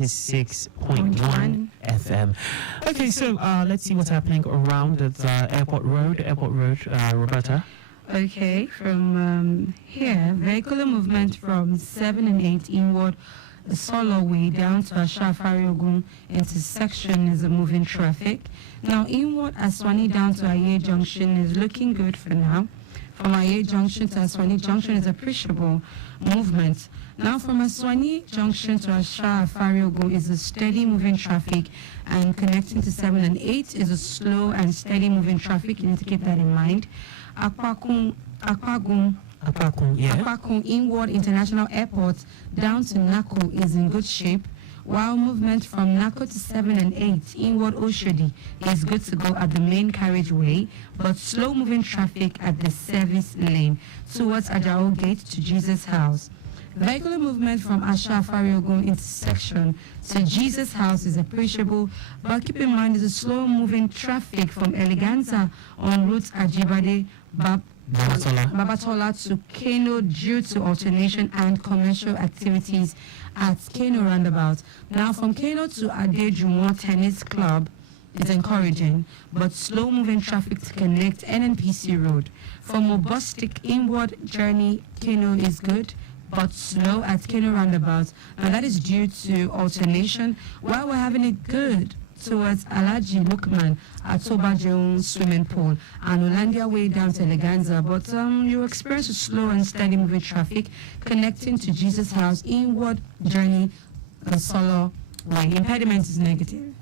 96.1 FM. Okay, so let's see what's happening around the Airport Road, Roberta. Okay, from here, vehicular movement from 7 and 8 inward the Solo Way down to Ashafariogun intersection is a moving traffic. Now, inward Aswani down to Aye Junction is looking good for now. From Aye Junction to Aswani Junction is appreciable movement. Now, from Aswani Junction to Ashafariogun is a steady moving traffic, and connecting to 7 and 8 is a slow and steady moving traffic. You need to keep that in mind. Akpakun Inward International Airport down to Nako is in good shape, while movement from Nako to 7 and 8 Inward Oshodi is good to go at the main carriageway, but slow moving traffic at the service lane towards Ajao Gate to Jesus House. Vehicular movement from Ashafariogun intersection to Jesus House is appreciable, but keep in mind there's a slow moving traffic from Eleganza on route Ajibade Babatola to Kano due to alternation and commercial activities at Kano roundabout. Now from Kano to Adejumo Tennis Club is encouraging, but slow moving traffic to connect NNPC Road. From Mobustic inward journey, Kano is good, but slow at Kano roundabout, and that is due to alternation, while we're having it good towards Alaji Lukman at Tobajon swimming pool and Olandia way down to Eleganza, but you experience a slow and steady moving traffic connecting to Jesus House inward journey solo way. Impediment is negative.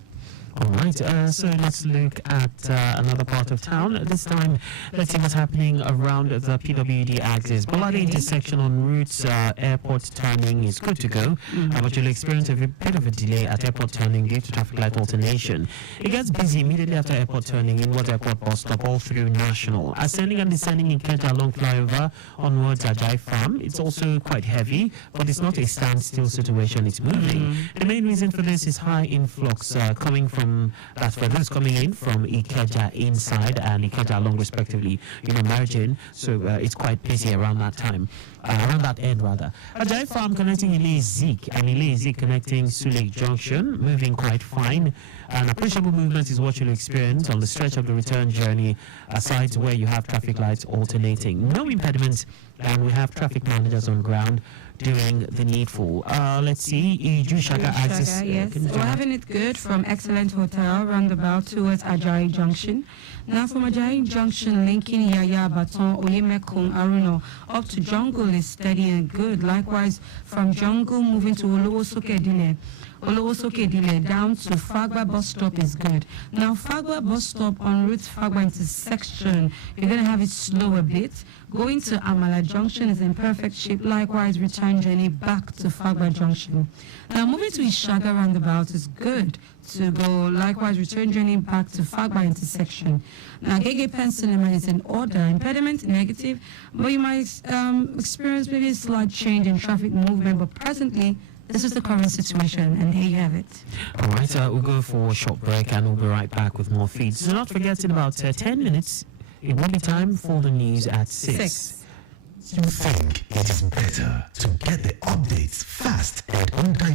All right, so let's look at another part of town. This time, let's see what's happening around the PWD axis. Bolade intersection on routes airport turning is good to go, but you'll experience a bit of a delay at airport turning due to traffic light alternation. It gets busy immediately after airport turning, inward airport bus stop all through National. Ascending and descending in Keja along flyover onwards Ajay Farm. It's also quite heavy, but it's not a standstill situation, it's moving. The main reason for this is high influx coming from for those coming in from Ikeja inside and Ikeja along respectively, merging, so it's quite busy around that time, around that end rather. Ajay Farm connecting Ile Zik and Ile Zik connecting Sulik Junction, moving quite fine. An appreciable movement is what you'll experience on the stretch of the return journey, aside where you have traffic lights alternating. No impediments, and we have traffic managers on ground doing the needful. Let's see, Ijushaga axis. Yes, we're having it good from Excellent Hotel roundabout towards Ajayi Junction. Now from Ajayi Junction, linking Yaya, Baton, Oyemekun, Aruno up to Jungle is steady and good. Likewise, from Jungle moving to Olowosoke Dile down to Fagba bus stop is good. Now Fagba bus stop on route Fagba intersection, you're going to have it slow a bit. Going to Amala Junction is in perfect shape. Likewise, return journey back to Fagba Junction. Now moving to Ishaga roundabout is good to go. Likewise, return journey back to Fagba intersection. Now Gege Pencinema is in order. Impediment negative, but you might experience maybe a slight change in traffic movement, but presently this is the current situation, and here you have it. All right, we'll go for a short break, and we'll be right back with more feeds. So not forgetting about 10 minutes, it will be time for the news at 6. You think it is better to get the updates fast and on time?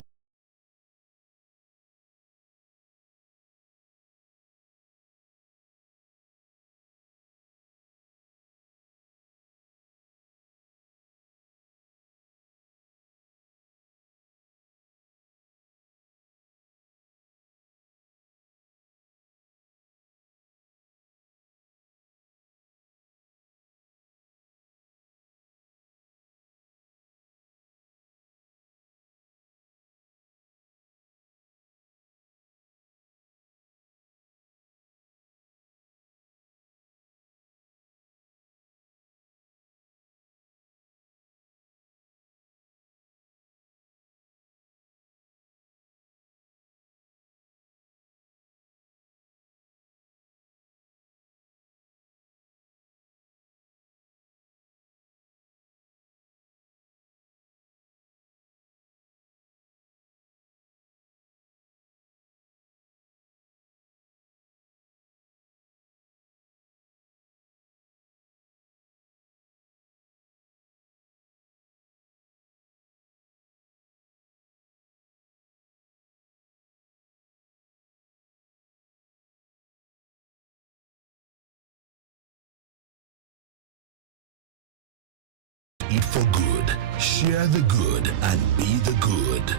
Eat for good, share the good, and be the good.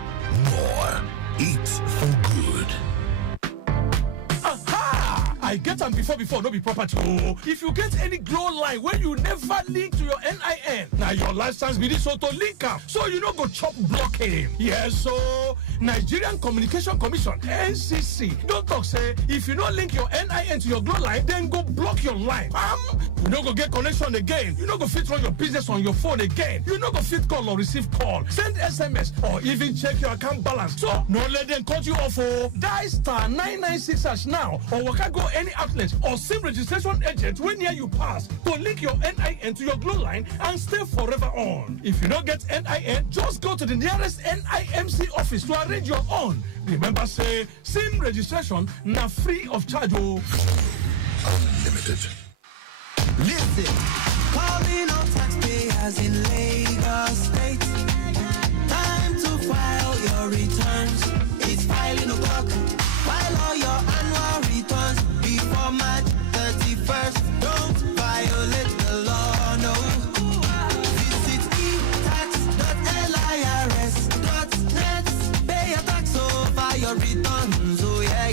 More. Eat for good. I get them before, no be property. Oh, if you get any glow line when you never link to your NIN, now your license be this auto link up, so you don't go chop blocking. Yes, so Nigerian Communication Commission (NCC) don't talk say if you don't link your NIN to your glow line, then go block your line. You don't go get connection again. You don't go fit run your business on your phone again. You don't go fit call or receive call, send SMS, or even check your account balance. So no let them cut you off. Oh, dial *996# now, or we can go any outlet or SIM registration agent when near you pass to link your NIN to your glow line and stay forever on. If you don't get NIN, just go to the nearest NIMC office to arrange your own. Remember, say SIM registration now free of charge. Oh. Unlimited. Listen, calling all taxpayers in Lagos State. Time to file your returns. It's filing o'clock. File all your annual returns before March 31st. Don't violate the law, no. Visit etax.lirs.net. Pay your tax over your returns. Oh yeah.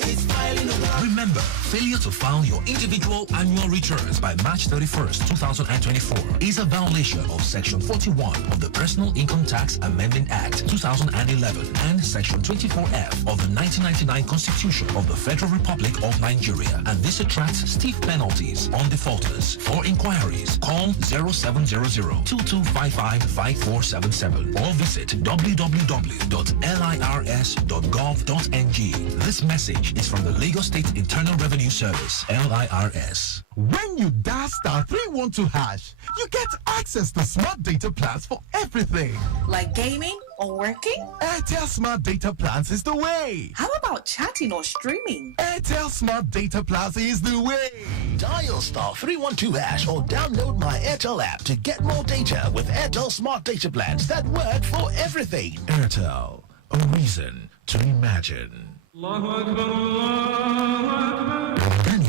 It's filing o'clock. Remember, failure to file your individual annual returns by March 31st, 2024 is a violation of Section 41 of the Personal Income Tax Amendment Act 2011 and Section 24F of the 1999 Constitution of the Federal Republic of Nigeria, and this attracts stiff penalties on defaulters. For inquiries, call 0700-2255-5477 or visit www.lirs.gov.ng. This message is from the Lagos State Internal Revenue Service, LIRS. When you dial *312#, you get access to smart data plans for everything. Like gaming or working? Airtel Smart Data Plans is the way. How about chatting or streaming? Airtel Smart Data Plans is the way. Dial *312# or download my Airtel app to get more data with Airtel Smart Data Plans that work for everything. Airtel, a reason to imagine. Ramadan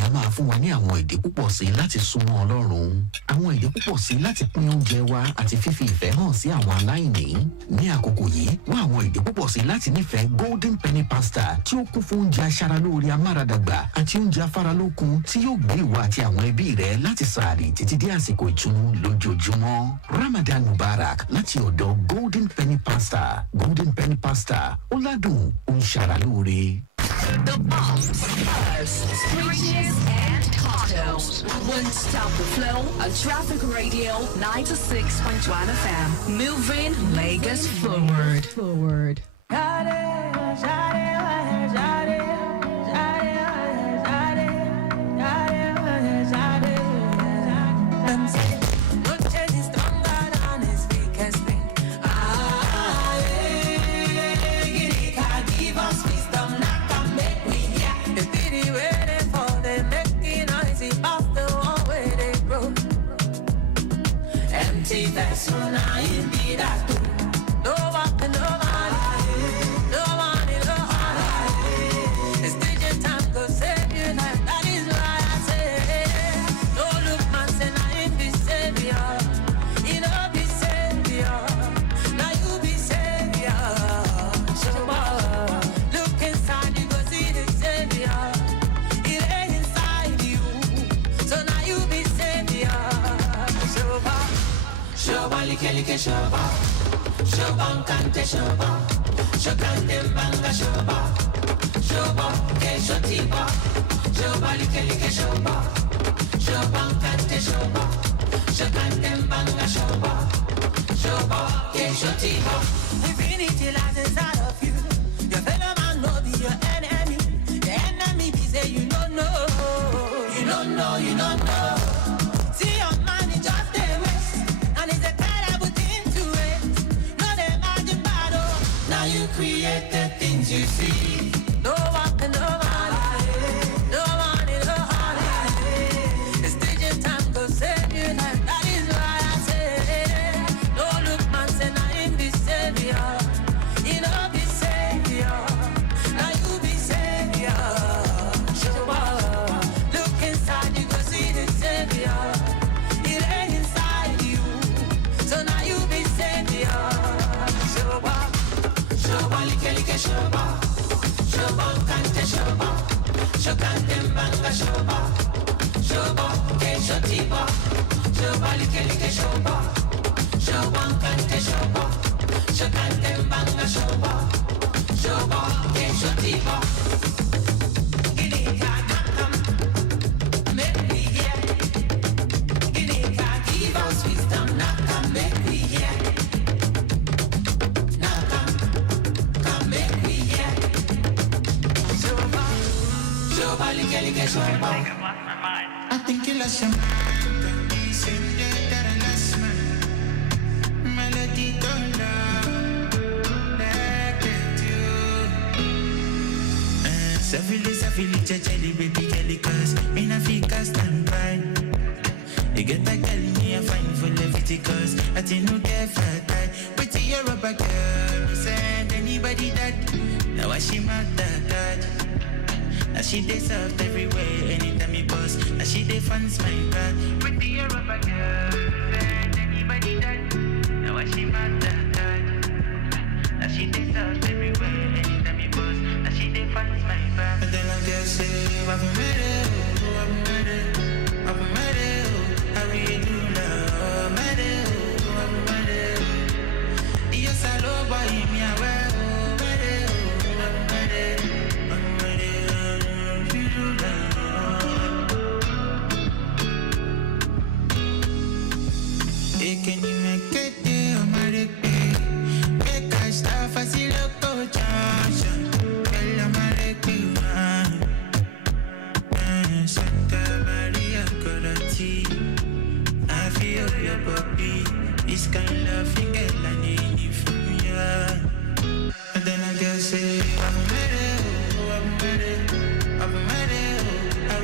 a máa fún wa ní àwọn èdè púpọ̀ sí láti súnmọ́ Ọlọ́run. Àwọn èdè púpọ̀ sí láti pín oúnjẹ wa àti fífi ìfẹ́ hàn sí àwọn aláìní. Ní àkókò yìí, wá àwọn èdè púpọ̀ sí láti nífẹ̀ẹ́ Golden Penny Pasta tí ó kún fún oúnjẹ aṣaralóore amáradàgbà àti oúnjẹ afáralókun tí yóò gbé ìwọ àti àwọn ẹbí rẹ láti sààrì títí dé àsìkò ìtùnú lójoojúmọ́. Ramadan Mubarak láti ọ̀dọ̀ Golden Penny Pasta. Golden Penny Pasta ó ládùn ó ń ṣaralóore. The bumps, buzz, screeches, and cocktails won't stop the flow of Traffic Radio 96.1 FM. Moving Lagos forward. Infinity lies inside of you. Your fellow man no be your enemy. The enemy be say you don't know. You don't know. See your money just a waste, and it's a terrible thing to waste. No they imagine battle. Now you create the things you see. No one, no money, no money, no honey. It's taking time to save you life. That is why I say, no look man say now him be savior. You know be savior. Now you be savior. Show up. Look inside you go see the savior. It ain't inside you. So shoba, shoba kante shoba, shokante mbanga shoba, shoba ke shotiba, shoba like shoba, shoba kante shoba, shokante mbanga shoba, shoba ke shotiba. Ginika nakam, make me hear. Ginika give us wisdom, nakam make me hear. I think you lost your mind. Same day that I lost my melody don't love like that you. Savili, jelly, baby, jelly, cause me na fika stand by. You get that girl in me, I find for levity, cause I think no get fat tight. But to your rubber girl, me send anybody that. Now I she mad that. Now she dey soft everywhere, anytime me boss. Now she dey fans my back. With the rubber girl, send anybody that. Now I she mad that. Now she dey soft everywhere, anytime me boss. Now she dey fans my back. But then I guess I've been ready, I really do love, I'm ready. Yes, I love boy, me I wear. Can you make it deal, make I start for the local junction. Tell I'm Santa Maria Corati. I feel your puppy. This kind of loving girl I need from you. And then I guess I'm ready. I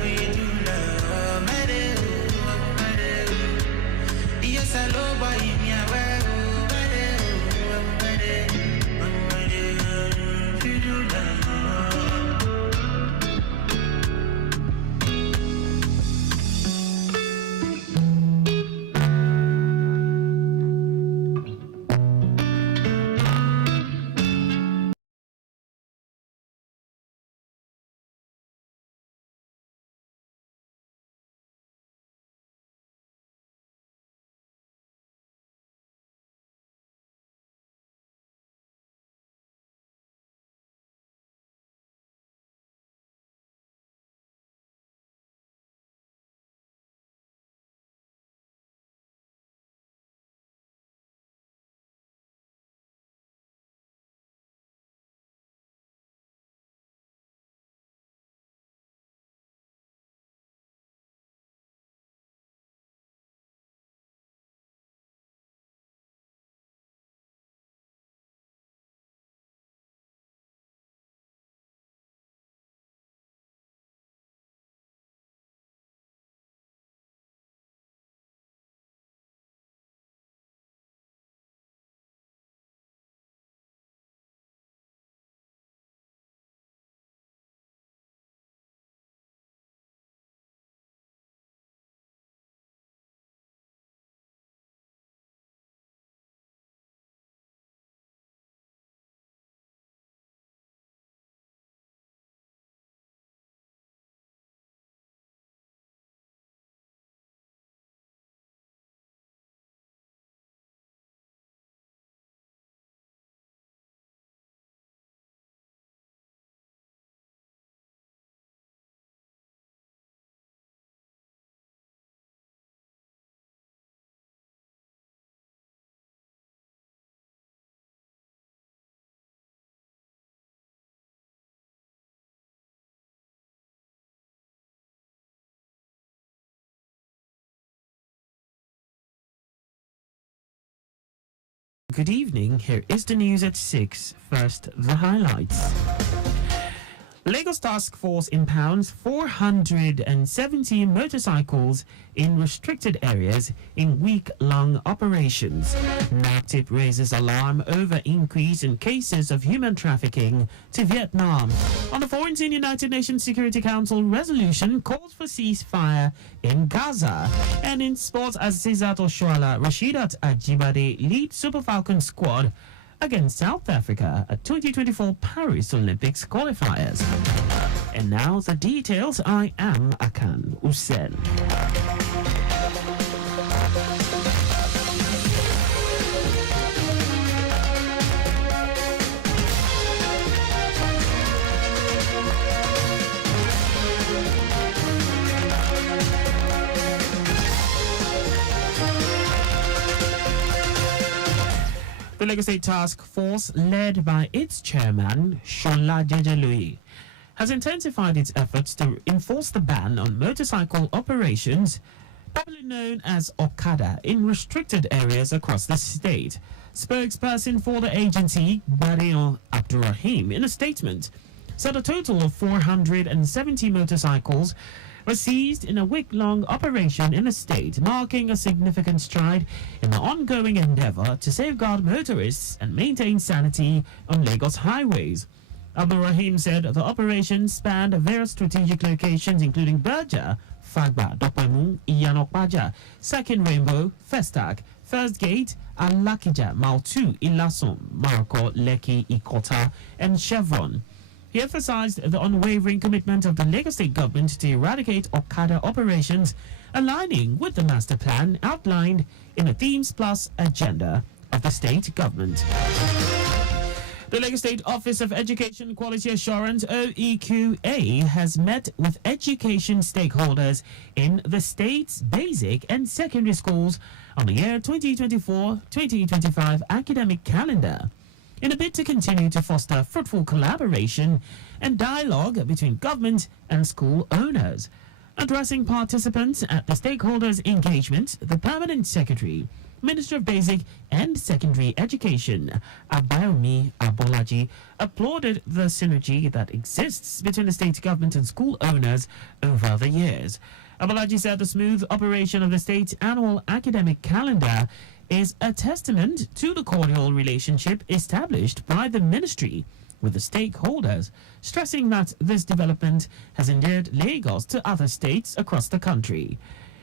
really do love, I'm ready. Yes, I love boy, me I wear. I'm ready. Feel you love. Good evening. Here is the news at 6. First, the highlights. Lagos Task Force impounds 470 motorcycles in restricted areas in week-long operations. NACTIP raises alarm over increase in cases of human trafficking to Vietnam. On the 14th United Nations Security Council resolution calls for ceasefire in Gaza. And in sports, Azizat Oshoala, Rashidat Ajibade lead Super Falcons squad against South Africa at 2024 Paris Olympics qualifiers. And now the details. I am Akan Usen. The Lagos State Task Force, led by its chairman, Shola Jejelui, has intensified its efforts to enforce the ban on motorcycle operations, popularly known as Okada, in restricted areas across the state. Spokesperson for the agency, Barrio Abdurrahim, in a statement, said a total of 470 motorcycles were seized in a week-long operation in the state, marking a significant stride in the ongoing endeavor to safeguard motorists and maintain sanity on Lagos highways. Abdurrahim said the operation spanned various strategic locations including Berja, Fagba, Dokpemu, Iyanokpaja, Second Rainbow, Festac, First Gate, Alakija, Maltu, Ilasom, Maroko, Lekki, Ikota, and Chevron. He emphasized the unwavering commitment of the Lagos State government to eradicate Okada operations, aligning with the master plan outlined in the Themes Plus agenda of the state government. The Lagos State Office of Education Quality Assurance, OEQA, has met with education stakeholders in the state's basic and secondary schools on the year 2024-2025 academic calendar, in a bid to continue to foster fruitful collaboration and dialogue between government and school owners. Addressing participants at the stakeholders' engagement, the Permanent Secretary, Minister of Basic and Secondary Education, Abayomi Abolaji, applauded the synergy that exists between the state government and school owners over the years. Abolaji said the smooth operation of the state's annual academic calendar is a testament to the cordial relationship established by the ministry with the stakeholders, stressing that this development has endeared Lagos to other states across the country,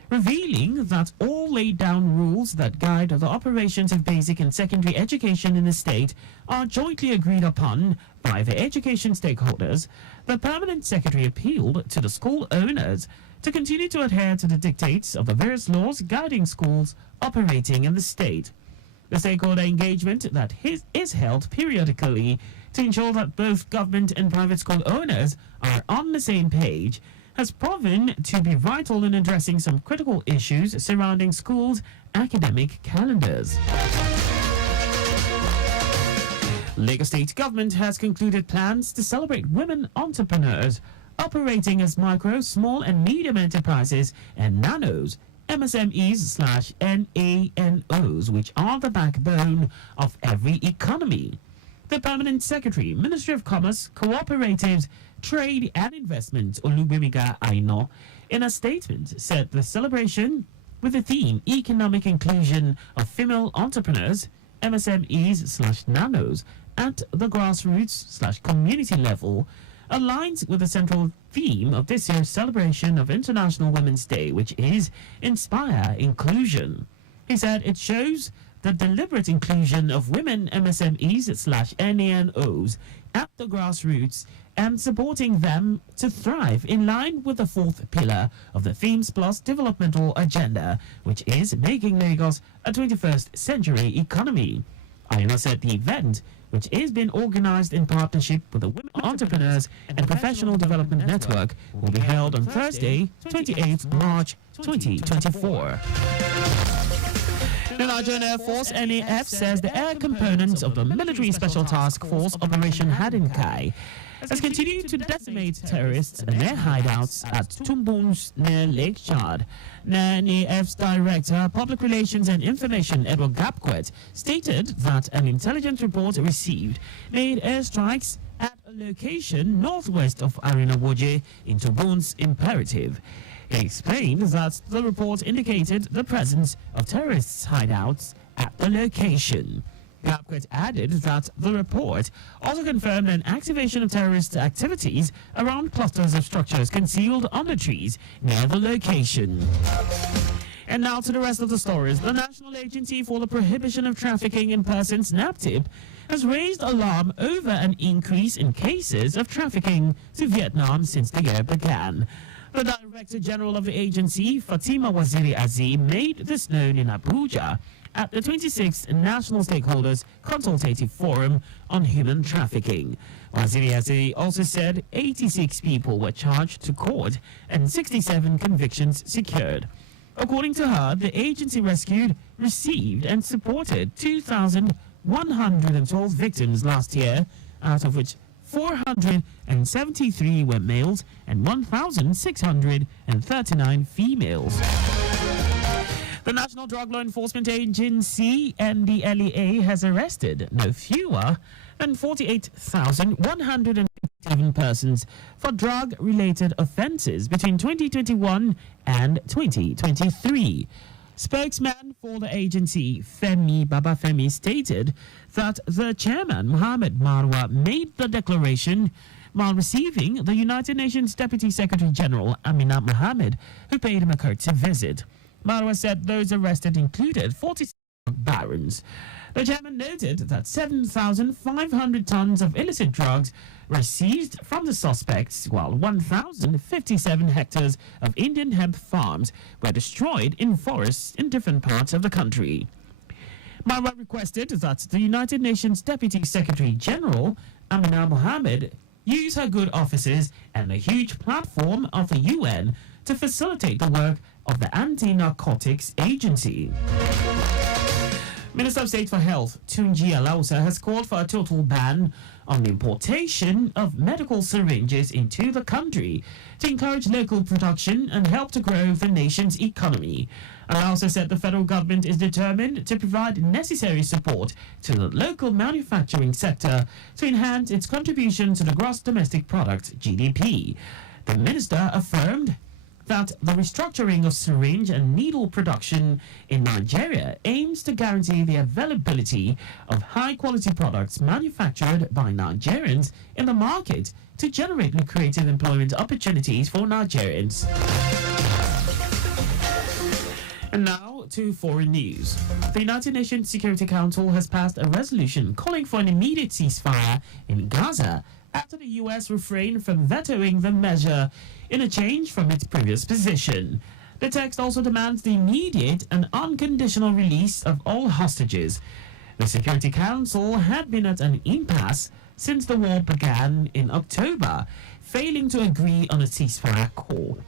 revealing that all laid down rules that guide the operations of basic and secondary education in the state are jointly agreed upon by the education stakeholders. The Permanent Secretary appealed to the school owners to continue to adhere to the dictates of the various laws guiding schools operating in the state. The stakeholder engagement that is held periodically to ensure that both government and private school owners are on the same page has proven to be vital in addressing some critical issues surrounding schools' academic calendars. Lagos State government has concluded plans to celebrate women entrepreneurs operating as micro, small and medium enterprises and nanos, MSMEs/NANOs, which are the backbone of every economy. The Permanent Secretary, Ministry of Commerce, Cooperatives, Trade and Investment, Olugbemiga Aino, in a statement said the celebration with the theme Economic Inclusion of Female Entrepreneurs, MSMEs/nanos, at the grassroots/community level aligns with the central theme of this year's celebration of International Women's Day, which is Inspire Inclusion. He said it shows the deliberate inclusion of women MSMEs/NANOs at the grassroots and supporting them to thrive in line with the fourth pillar of the Themes Plus developmental agenda, which is making Lagos a 21st century economy. Aina said the event, which is being organized in partnership with the Women Entrepreneurs and Professional Development Network, will be held on Thursday, 28th March 2024. The Nigerian Air Force, NAF, says the air component of the Military Special Task Force Operation Hadinkai has continued to decimate terrorists and their hideouts at Tumbuns near Lake Chad. NAF's Director, Public Relations and Information, Edward Gapquet, stated that an intelligence report received made airstrikes at a location northwest of Arinawoje in Tumbuns imperative. He explained that the report indicated the presence of terrorists' hideouts at the location. Gapquet added that the report also confirmed an activation of terrorist activities around clusters of structures concealed under trees near the location. And now to the rest of the stories. The National Agency for the Prohibition of Trafficking in Persons, NAPTIP, has raised alarm over an increase in cases of trafficking to Vietnam since the year began. The Director General of the agency, Fatima Waziri Aziz, made this known in Abuja at the 26th National Stakeholders Consultative Forum on Human Trafficking. Waziri Aziz also said 86 people were charged to court and 67 convictions secured. According to her, the agency rescued, received and supported 2,112 victims last year, out of which 473 were males and 1,639 females. The National Drug Law Enforcement Agency, NDLEA, has arrested no fewer than 48,157 persons for drug-related offences between 2021 and 2023. Spokesman for the agency, Femi Babafemi, stated that the chairman, Mohamed Marwa, made the declaration while receiving the United Nations Deputy Secretary General, Amina Mohammed, who paid him a courtesy visit. Marwa said those arrested included 46 barons. The chairman noted that 7,500 tons of illicit drugs were seized from the suspects, while 1,057 hectares of Indian hemp farms were destroyed in forests in different parts of the country. Marwa requested that the United Nations Deputy Secretary General, Amina Mohammed, use her good offices and a huge platform of the UN to facilitate the work of the Anti-Narcotics Agency. Minister of State for Health, Tunji Alausa, has called for a total ban on the importation of medical syringes into the country to encourage local production and help to grow the nation's economy. Alausa said the federal government is determined to provide necessary support to the local manufacturing sector to enhance its contribution to the gross domestic product, GDP. The minister affirmed that the restructuring of syringe and needle production in Nigeria aims to guarantee the availability of high-quality products manufactured by Nigerians in the market to generate lucrative employment opportunities for Nigerians. And now to foreign news. The United Nations Security Council has passed a resolution calling for an immediate ceasefire in Gaza after the U.S. refrained from vetoing the measure in a change from its previous position. The text also demands the immediate and unconditional release of all hostages. The Security Council had been at an impasse since the war began in October, failing to agree on a ceasefire call.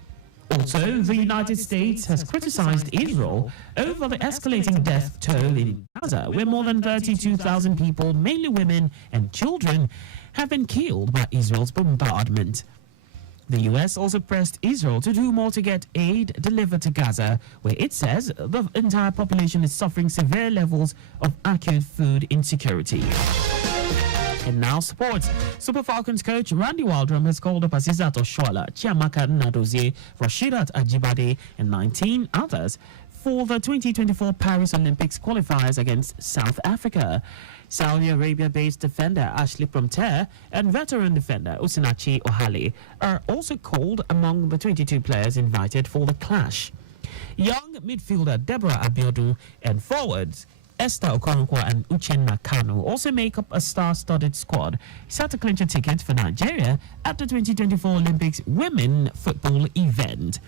Also, the United States has criticized Israel over the escalating death toll in Gaza, where more than 32,000 people, mainly women and children, have been killed by Israel's bombardment. The U.S. also pressed Israel to do more to get aid delivered to Gaza, where it says the entire population is suffering severe levels of acute food insecurity. And now sports. Super Falcons coach Randy Waldrum has called up Azizat Oshoala, Chiamaka Nadozie, Rashidat Ajibade, and 19 others for the 2024 Paris Olympics qualifiers against South Africa. Saudi Arabia-based defender Ashley Prompter and veteran defender Usinachi Ohale are also called among the 22 players invited for the clash. Young midfielder Deborah Abiodun and forwards Esther Okoronkwo and Uchenna Kanu also make up a star-studded squad set to clinch a ticket for Nigeria at the 2024 Olympics women football event.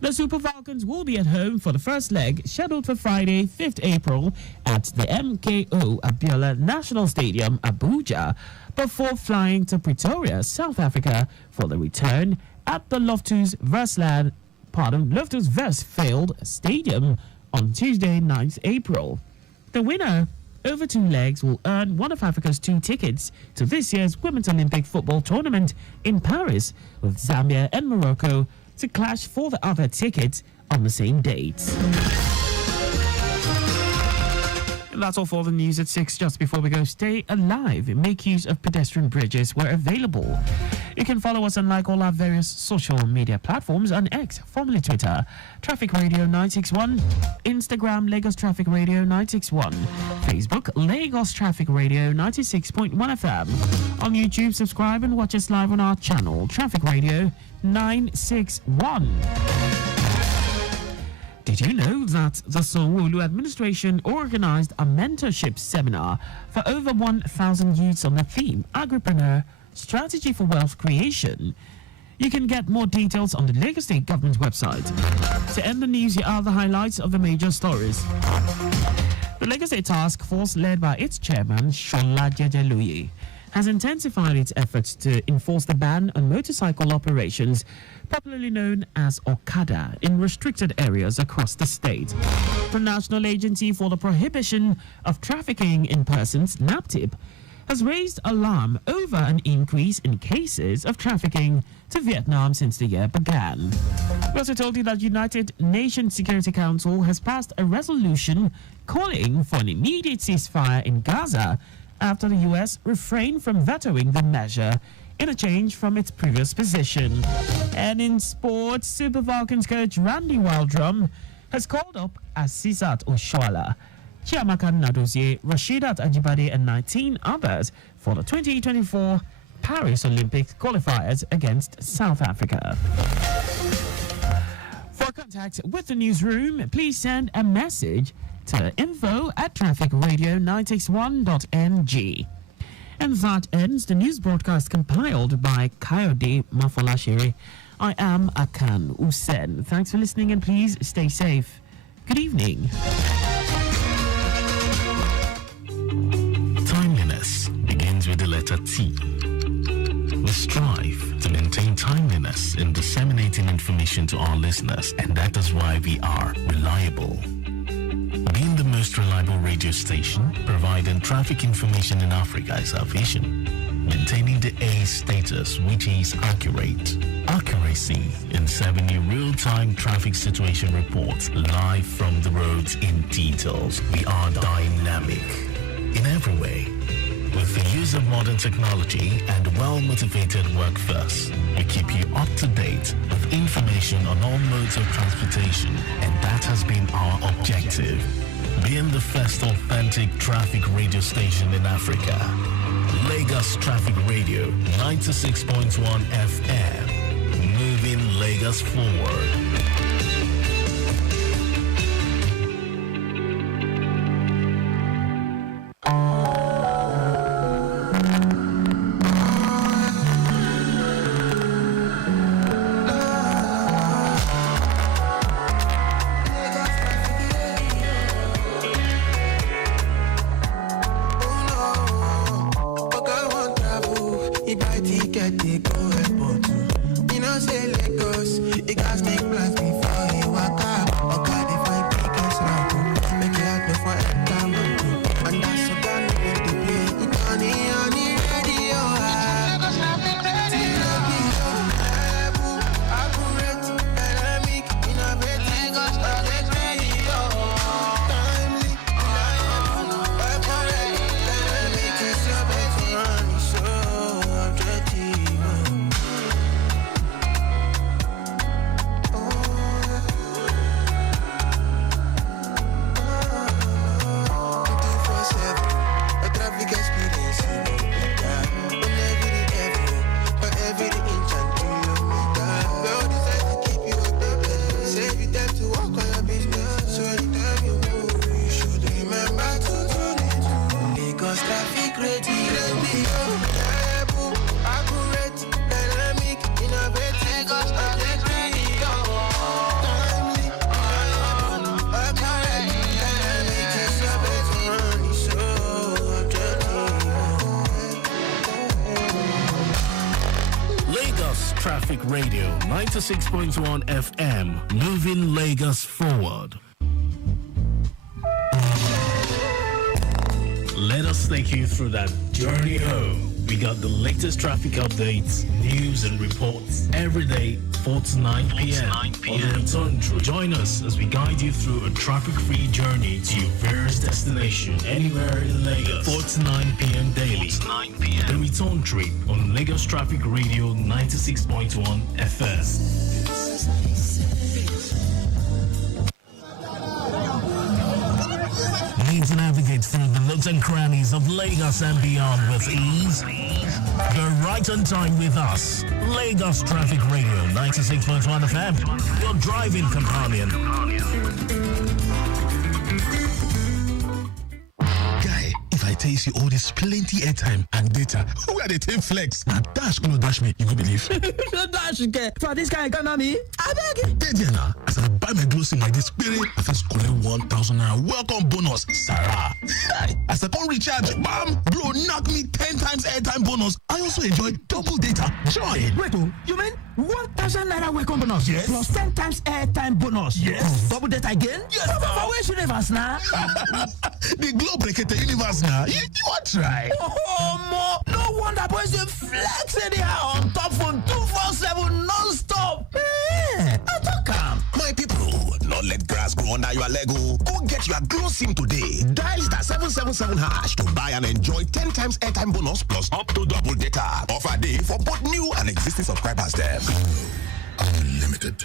The Super Falcons will be at home for the first leg, scheduled for Friday, 5th April, at the MKO Abiola National Stadium, Abuja, before flying to Pretoria, South Africa, for the return at the Loftus Versfeld Stadium on Tuesday, 9th April. The winner over 2 legs will earn one of Africa's 2 tickets to this year's Women's Olympic football tournament in Paris, with Zambia and Morocco to clash for the other tickets on the same dates. And that's all for the news at 6. Just before we go, stay alive. Make use of pedestrian bridges where available. You can follow us and like all our various social media platforms on X, formerly Twitter, Traffic Radio 961, Instagram, Lagos Traffic Radio 961, Facebook, Lagos Traffic Radio 96.1 FM. On YouTube, subscribe and watch us live on our channel, Traffic Radio 961. Did you know that the Sanwo-Olu administration organized a mentorship seminar for over 1,000 youths on the theme Agripreneur Strategy for Wealth Creation? You can get more details on the Lagos State Government website. To end the news, here are the highlights of the major stories. The Lagos State Task Force, led by its chairman, Shola Jejeluye, has intensified its efforts to enforce the ban on motorcycle operations, popularly known as Okada, in restricted areas across the state. The National Agency for the Prohibition of Trafficking in Persons, NAPTIP, has raised alarm over an increase in cases of trafficking to Vietnam since the year began. We also told you that United Nations Security Council has passed a resolution calling for an immediate ceasefire in Gaza after the U.S. refrained from vetoing the measure in a change from its previous position. And in sports, Super Falcons coach Randy Wildrum has called up Asisat Oshoala, Chiamaka Nadozie, Rashidat Ajibade and 19 others for the 2024 Paris Olympics qualifiers against South Africa. For contact with the newsroom, please send a message to info@trafficradio961.ng. And that ends the news broadcast compiled by Kayode Mafolashiri. I am Akan Usen. Thanks for listening and please stay safe. Good evening. Timeliness begins with the letter T. We strive to maintain timeliness in disseminating information to our listeners, and that is why we are reliable. Being the most reliable radio station, providing traffic information in Africa is our vision. Maintaining the A status, which is accurate. Accuracy in serving you real-time traffic situation reports live from the roads in details. We are dynamic in every way. With the use of modern technology and well-motivated workforce, we keep you up to date with information on all modes of transportation, and that has been our objective. Being the first authentic traffic radio station in Africa, Lagos Traffic Radio 96.1 FM, moving Lagos forward. Traffic Radio 96.1 FM, moving Lagos forward. Let us take you through that journey home. We got the latest traffic updates, news and reports every day, 4 to 9 p.m. On the return trip. Join us as we guide you through a traffic-free journey to your various destination anywhere in Lagos. 4 to 9 p.m. daily. 4 to 9 p.m. The return trip on Lagos Traffic Radio 96.1 FM. Need to navigate through the nooks and crannies of Lagos and beyond with ease? You're right on time with us. Lagos Traffic Radio 96.1 FM, your driving companion. Guy, if I tell you see all this plenty airtime and data, where they take flex? Now dash no dash me, you go believe. No dash get for this kind of economy. I beg. Dead now. As I buy my clothes in like this spirit, I first collect 1,000 naira welcome bonus. Sarah. As I come recharge, bam, bro, knock me 10 times airtime bonus. I also enjoy double data. Joy. Wait, you mean 1,000 naira welcome bonus? Yes. Plus 10 times airtime bonus. Yes. Double data again? Yes. For which universe now? The globe break the universe now. You want try? Oh, no wonder boys they flex anyhow on top phone 247 non-stop. I talk my people, not let grass grow under your Lego. Go get your Glow SIM today. Dial *777# to buy and enjoy 10 times airtime bonus plus up to double data. Offer day for both new and existing subscribers there. Unlimited.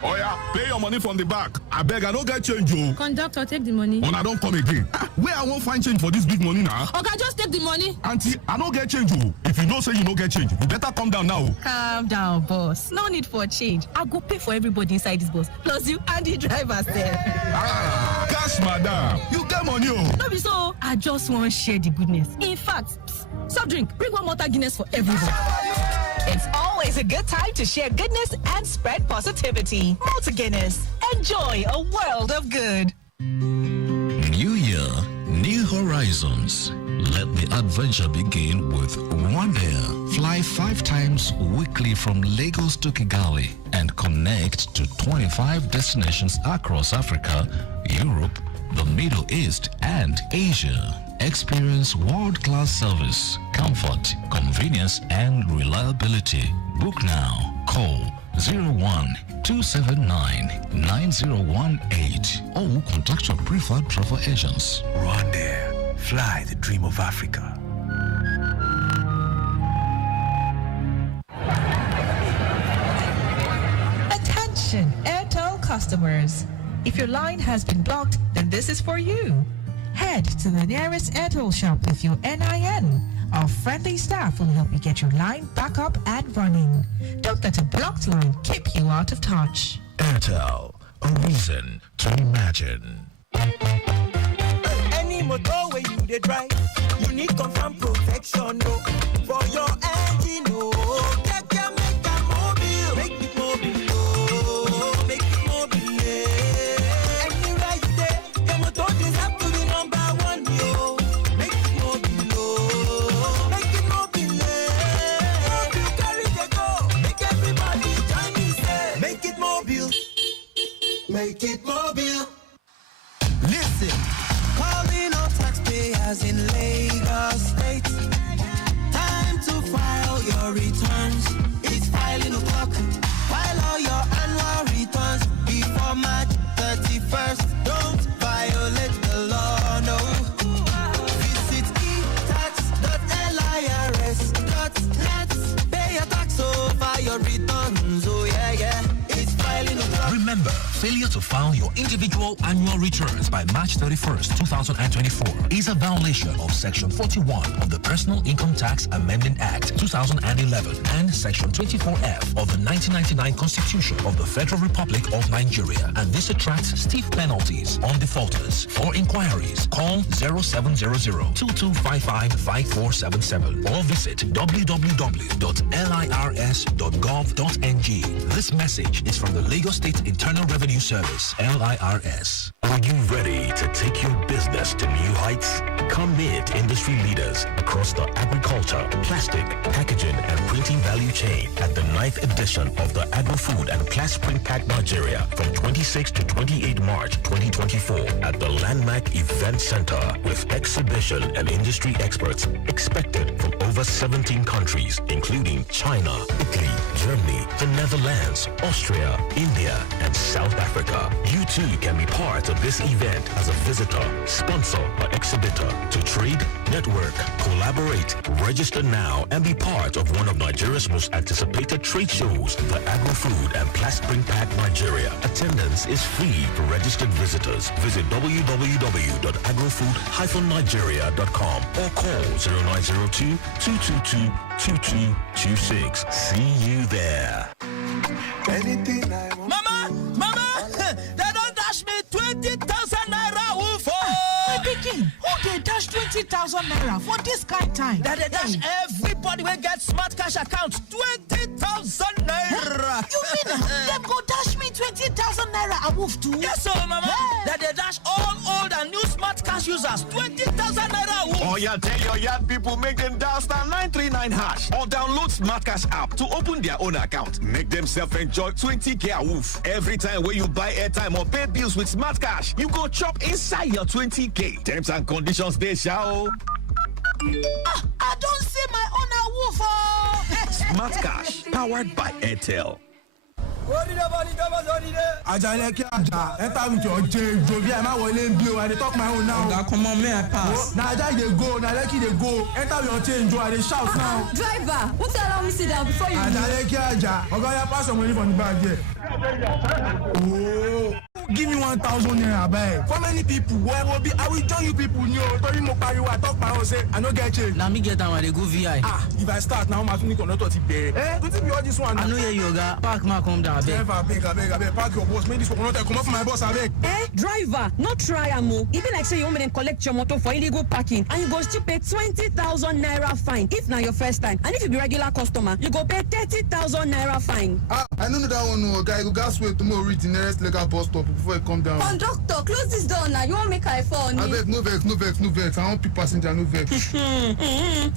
Oh yeah, pay your money from the back. I beg, I don't get change, you. Conductor, take the money. When I don't come again. Where I won't find change for this big money now? Okay, just take the money. Auntie, I don't get change, you. If you don't say you don't get change, you better come down now. Calm down, boss. No need for change. I go pay for everybody inside this bus. Plus you and the drivers there. Gosh, madam. You get money, oh. No be so. I just want to share the goodness. In fact, soft drink. Bring one more Guinness for everyone. It's always a good time to share goodness and spread positivity. Malta Guinness. Enjoy a world of good. New year, new horizons. Let the adventure begin with Rwandair. Fly 5 times weekly from Lagos to Kigali and connect to 25 destinations across Africa, Europe, the Middle East, and Asia. Experience world-class service, comfort, convenience, and reliability. Book now. Call 01-279-9018 or contact your preferred travel agents. Rwandair. Fly the dream of Africa. Attention, Airtel customers. If your line has been blocked, then this is for you. Head to the nearest Airtel shop with your NIN. Our friendly staff will help you get your line back up and running. Don't let a blocked line keep you out of touch. Airtel, a reason to imagine. Any motor where you dey drive, you need confirm protection, no. For your engine, no. Make it mobile, oh, make it mobile, yeah. Anywhere you dey, your motor just have to be number 1, yo. Make it mobile, oh, make it mobile, yeah. Mobile carry the go, make everybody join me, say. Make it mobile, make it mobile. Listen, calling all taxpayers in Lagos State. Time to file your returns. It's filing o'clock. File all your annual returns before March 31st. Don't violate the law, no. Visit etax.lirs.net. Pay your tax over your returns. Oh yeah, yeah. It's filing o'clock. Remember, failure to file your individual annual returns by March 31st, 2024 is a violation of Section 41 of the Personal Income Tax Amendment Act 2011 and Section 24F of the 1999 Constitution of the Federal Republic of Nigeria, and this attracts stiff penalties on defaulters. For inquiries, call 0700-2255-5477 or visit www.lirs.gov.ng. This message is from the Lagos State Internal Revenue Service, LIRS. Are you ready to take your business to new heights? Come meet industry leaders across the agriculture, plastic, packaging, and printing value chain at the 9th edition of the Agri-Food and Class Print Pack Nigeria from 26 to 28 March 2024 at the Landmark Event Center with exhibition and industry experts expected from over over 17 countries, including China, Italy, Germany, the Netherlands, Austria, India, and South Africa. You too can be part of this event as a visitor, sponsor, or exhibitor to trade, network, collaborate, register now, and be part of one of Nigeria's most anticipated trade shows, the Agro-Food and Plastering Pack Nigeria. Attendance is free for registered visitors. Visit www.agrofood-nigeria.com or call 0902-222-2226. See you there. Anything I want. Mama, they don't dash me 20,000 naira wolf. My pikin, who they dash 20,000 naira for this kind of time? That they dash everybody will get smart cash account 20,000 naira. You mean them go dash me 20,000 naira a wolf too? Yes, so mama. That they dash all old and new smart cash users 20,000 naira wolf. Oh yeah, tell your yard people make them dial *939# or download Smart Cash app to open their own account. Make themselves enjoy 20k a wolf. Every time when you buy airtime or pay bills with Smart Cash, you go chop inside your 20k. Terms and conditions they shall. I don't see my own a wolf. Smart Cash, powered by Airtel. Ajale ki aja, enter with your Jovi, I'm not willing to I talk my own now. Come on, may I pass? Now Ajay they go, now Leki they go. Enter with your change, I they shout now. Driver, won't you allow me sit down before you Ajale ki aja, Oga pass some money from the bag here. Oh, give me 1,000 naira, bag. For many people, where will be? I will join you people. New, Tori Mokari, I talk my own say, I no get change. Now me get down when they go VI. If I start now, my phone cannot touch it. Don't you be all this one? I know you yoga. Park my come down. I beg, park your boss. Make this one not come off my boss, I beg. Driver, not try amo. Even like say you want to collect your motor for illegal parking, and you go still pay 20,000 naira fine if now your first time. And if you be regular customer, you go pay 30,000 naira fine. I know that one, no guy. You gas wait tomorrow reach the nearest legal bus stop before you come down. Conductor, close this door now. You want make I fall? I beg, no vex. I want people passenger, no vex.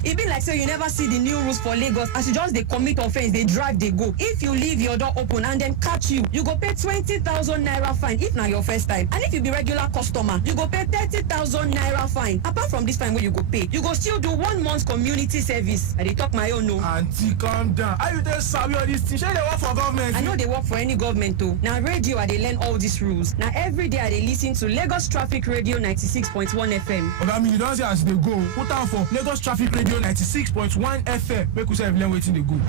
It be like so you never see the new rules for Lagos. As you just they commit offense, they drive, they go. If you leave your door open and then catch you go pay 20,000 naira fine if now your first time. And if you be regular customer, you go pay 30,000 naira fine. Apart from this fine where you go pay, you go still do 1 month community service. I dey talk my own no. Auntie, calm down. Are you tell Sabi all this thing? Shey they work for government? I know they work for any government too. Now radio I they learn all these rules. Now every day I they listen to Lagos Traffic Radio 96.1 FM. Okay, I mean you don't see as they go. Put down for Lagos Traffic Radio 96.1 FM. Make you say learn waiting they go.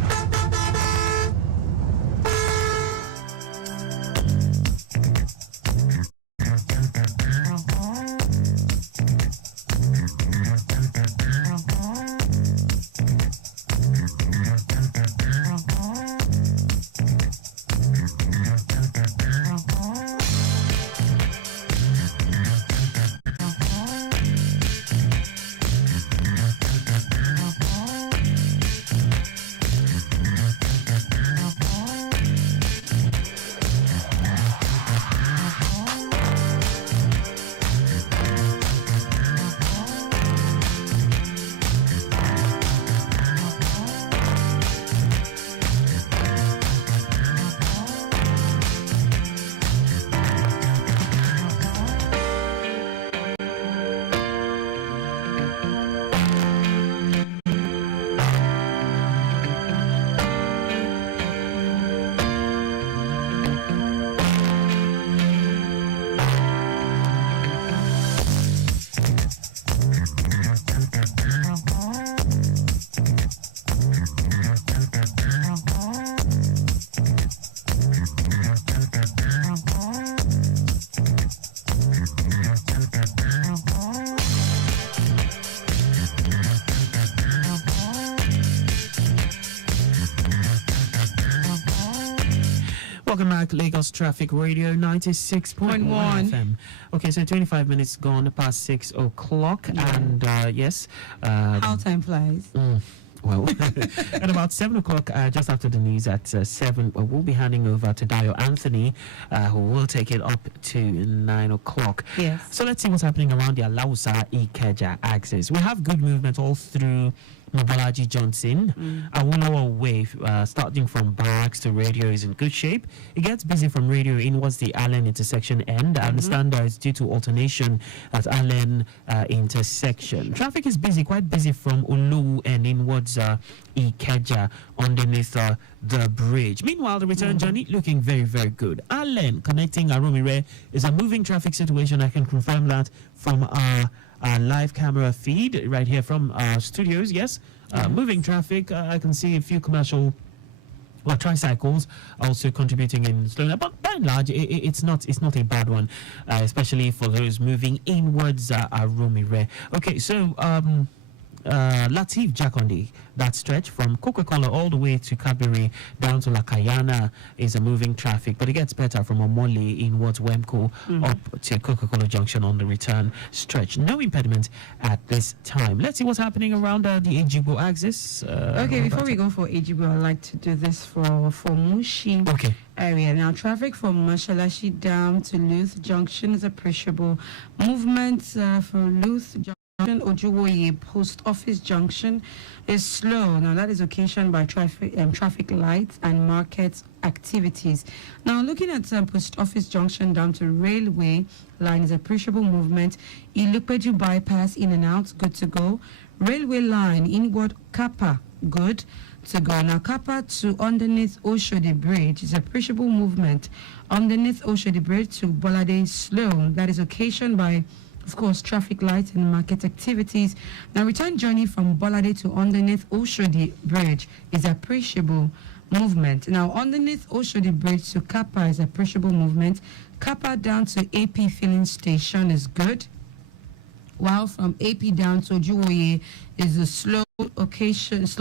Welcome back, Lagos Traffic Radio 96.1 FM. Okay, so 25 minutes gone past 6 o'clock, and yes. How time flies. Well, at about 7 o'clock, just after the news at 7, we'll be handing over to Dio Anthony, who will take it up to 9 o'clock. Yes. So let's see what's happening around the Alausa Ikeja axis. We have good movement all through Mobalaji Johnson. Awolowo Way, starting from Barracks to Radio, is in good shape. It gets busy from Radio inwards the Allen intersection end. I understand that it's due to alternation at Allen intersection. Traffic is busy, quite busy from Ulu and inwards towards Ikeja underneath the bridge. Meanwhile, the return journey looking very, very good. Allen connecting Aromire is a moving traffic situation. I can confirm that from our live camera feed right here from our studios. Yes, moving traffic. I can see a few commercial tricycles also contributing in slowing, but by and large, it's not a bad one, especially for those moving inwards. Aromire. Okay, so Latif Jakondi, that stretch from Coca-Cola all the way to Kabiri down to Lakayana is a moving traffic, but it gets better from Omole inwards Wemco up to Coca-Cola Junction on the return stretch. No impediment at this time. Let's see what's happening around the Ejibo axis. Okay, before we go for Ejibo, I'd like to do this for Mushi area. Now, traffic from Mashalashi down to Luth Junction is appreciable. Movement for Luth Junction, Ojuwoye Post Office Junction is slow. Now that is occasioned by traffic lights and market activities. Now looking at Post Office Junction down to Railway line is appreciable movement. Ilupeju bypass in and out, good to go. Railway line inward Kappa, good to go. Now Kappa to underneath Oshodi Bridge is appreciable movement. Underneath Oshodi Bridge to Bolade slow. That is occasioned by, of course, traffic lights and market activities. Now, return journey from Bolade to underneath Oshodi Bridge is appreciable movement. Now, underneath Oshodi Bridge to Kappa is appreciable movement. Kappa down to AP filling station is good, while from AP down to Ojuwoye is a slow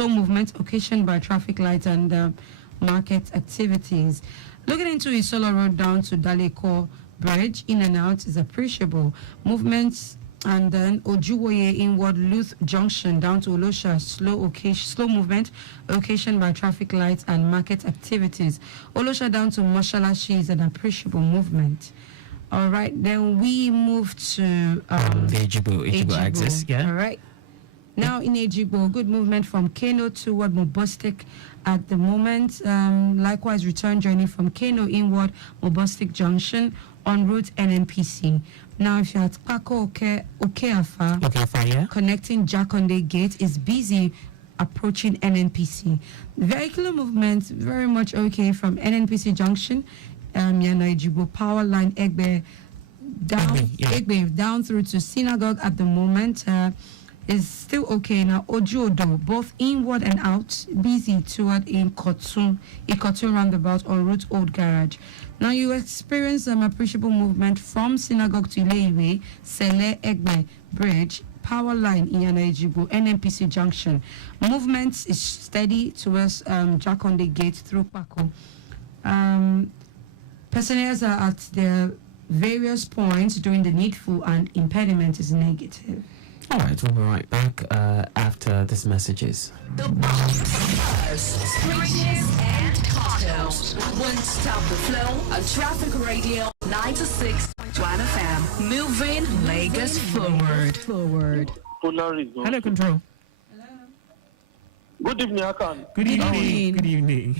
movement occasioned by traffic lights and market activities. Looking into Isola Road down to Daleko Bridge, in and out is appreciable movements, and then Ojuwoye inward Luth Junction down to Olosha, slow movement occasioned by traffic lights and market activities. Olosha down to Moshalashi is an appreciable movement. All right, then we move to the Ejibo axis. Yeah. All right. Now in Ejibo, good movement from Kano toward Mobostik at the moment. Likewise, return journey from Kano inward Mobostik Junction on route NNPC. Now, if you're at Kako Okpiaifoh, yeah, connecting Jakonde Gate is busy approaching NNPC. Vehicular movement very much okay from NNPC Junction, Yana Ejibo Power Line Egbe down through to Synagogue at the moment. Is still okay. Now Ojuodo, both inward and out, busy toward Ikotun roundabout or route Old Garage. Now you experience some appreciable movement from Synagogue to Ileiwe, Sele Egbe Bridge, Power Line in Ejibo, NNPC Junction. Movement is steady towards Jakonde Gate through Pako. Personnel are at their various points doing the needful, and impediment is negative. All right, we'll be right back after these messages. The Bombs, Bridges and Cocktails. Won't stop the flow. A traffic radio 96.1 FM. Moving Lagos forward. Hello, Control. Good evening, Akan. Good evening.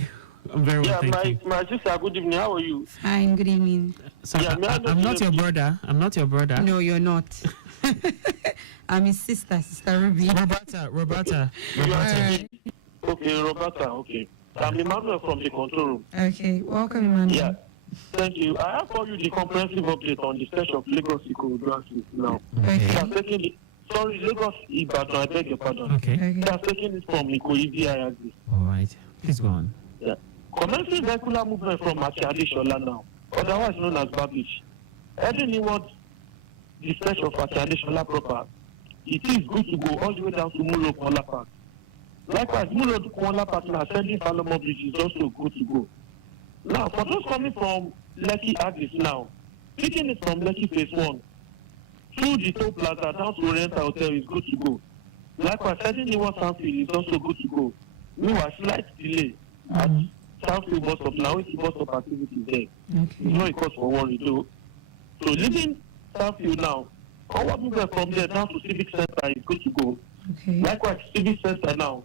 I'm very well, thank you. My sister, good evening. How are you? Fine, good evening. So I'm not your brother. I'm not your brother. No, you're not. I'm his sister Ruby. Roberta. Okay, Roberta, okay. I'm Emmanuel from the control room. Okay, welcome, Emmanuel. Yeah, thank you. I have for you the comprehensive update on the station of Lagos Ikorodu now. Okay. Sorry, Lagos Ibadan, I beg your pardon. Okay. They are taking it from Ikoyi axis. All right, please go on. Yeah. Commencing vehicular movement from Adesola now, otherwise known as Babbage. Heading inward the stretch of Adesola proper, it is good to go all the way down to Mulo Kuala Park. Likewise, Mulo Kuala Park now sending Falomo Bridge is also good to go. Now, for those coming from Lekki axis now, picking it from Lekki phase 1 through the toll plaza down to Oriental Hotel is good to go. Likewise, heading inward Southfield is also good to go. Meanwhile, slight delay at Southfield bus stop now, it's the bus stop activity there. It's not a cause for worry though. So leaving Southfield now, forward movement from there down to Civic Center is good to go. Okay. Likewise, Civic Center now,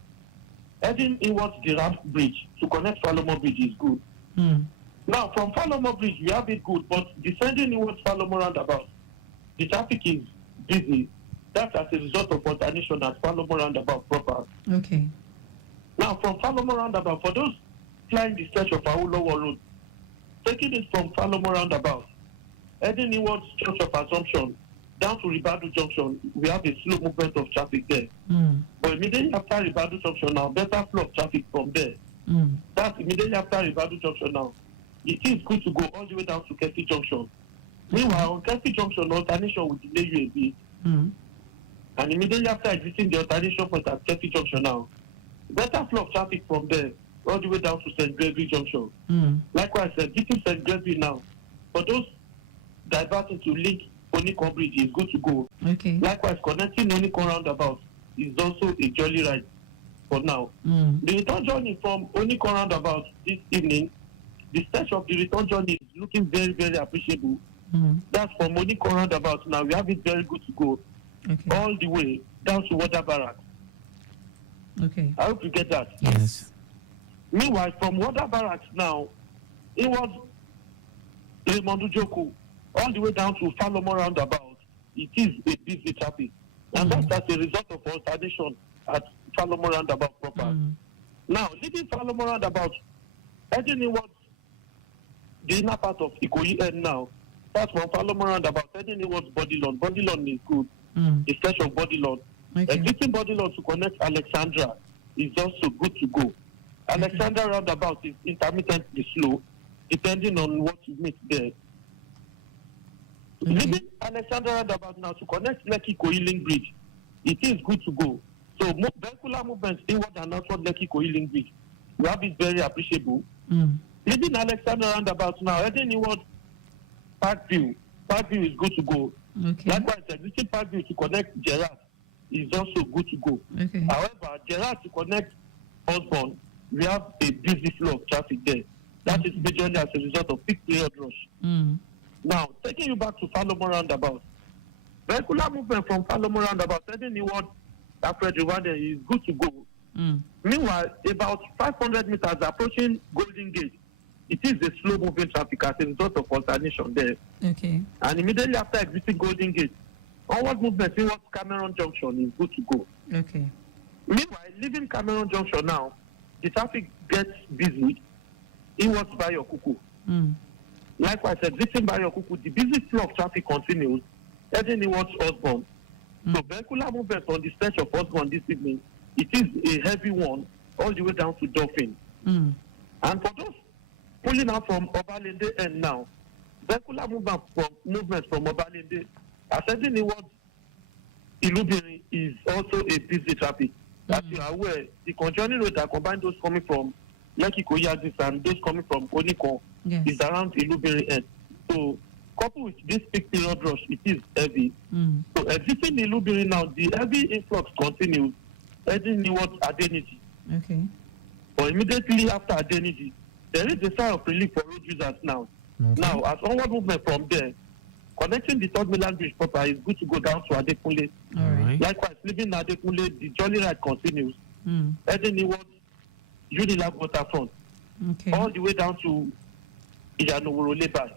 heading inwards the ramp bridge to connect Falomo Bridge is good. Now, from Falomo Bridge, we have it good, but descending inwards Falomo roundabout, the traffic is busy. That's as a result of alternation at Falomo roundabout proper. Okay. Now, from Falomo roundabout, for those flying the stretch of Awolowo Road, taking it from Falomo roundabout, heading inwards Church of Assumption, down to Ribadu Junction, we have a slow movement of traffic there. But immediately after Ribadu Junction now, better flow of traffic from there. That's immediately after Ribadu Junction now. It is good to go all the way down to Kefi Junction. Meanwhile, on Kefi Junction, alternation will delay you a bit. And immediately after exiting the alternation point at Kefi Junction now, better flow of traffic from there all the way down to St. Gregory Junction. Likewise, exiting St. Gregory now, for those diverting to link Onikon Bridge is good to go. Likewise, connecting Onikon roundabout is also a jolly ride for now. The return journey from Onikon roundabout this evening, the stretch of the return journey is looking very, very appreciable. That's from Onikon roundabout now. We have it very good to go all the way down to Water Barracks. I hope you get that. Yes. Meanwhile, from Water Barracks now, it was Raymond Ujoku, all the way down to Falomo roundabout. It is a busy traffic. And that's as a result of alternation at Falomo roundabout proper. Now, leaving Falomo roundabout, heading inwards the inner part of Ikoyi end now, that's from Falomo roundabout, heading inwards Bodilon. Bodilon is good. The stretch of Bodilon. Exiting Bodilon to connect Alexandra is also good to go. Alexandra roundabout is intermittently slow, depending on what you meet there. Leaving Alexandra roundabout now to connect Lekki Koiling Bridge, it is good to go. So vehicular movements inward and outward Lekki Koiling Bridge, we have it very appreciable. Leaving Alexandra roundabout now, heading inward Parkview. Parkview is good to go. Likewise, exiting Parkview to connect Gerard is also good to go. However, Gerard to connect Osborne, we have a busy flow of traffic there. That is majorly as a result of peak period rush. Now, taking you back to Falomo roundabout, vehicular movement from Falomo roundabout heading inward Alfred Rwanda is good to go. Meanwhile, about 500 meters approaching Golden Gate, it is a slow moving traffic as a result of alternation there. And immediately after exiting Golden Gate, onward movement towards Cameron Junction is good to go. Meanwhile, leaving Cameron Junction now, the traffic gets busy inwards Bayo Kuku. Likewise, exiting Bayo Kuku, the busy flow of traffic continues, heading inwards Osborne. So vehicular movement on the stretch of Osborne this evening, it is a heavy one all the way down to Dauphin. And for those pulling out from Obalende end now, vehicular movement from Obalende, ascending inwards Ilubiri is also a busy traffic. As you are aware, the conjoining road that combine those coming from Lekki Koyazis and those coming from Onikon is around Ilubiri end. So, coupled with this peak period rush, it is heavy. So, exiting Ilubiri now, the heavy influx continues, heading towards Adeniji. But immediately after Adeniji, there is a sign of relief for road users now. Now, as onward movement from there, connecting the Third Milan Bridge proper is good to go down to Adekunle. Likewise, leaving Adekunle, the jolly ride continues, heading towards Unilag Waterfront, all the way down to Iyanoworo Lebai.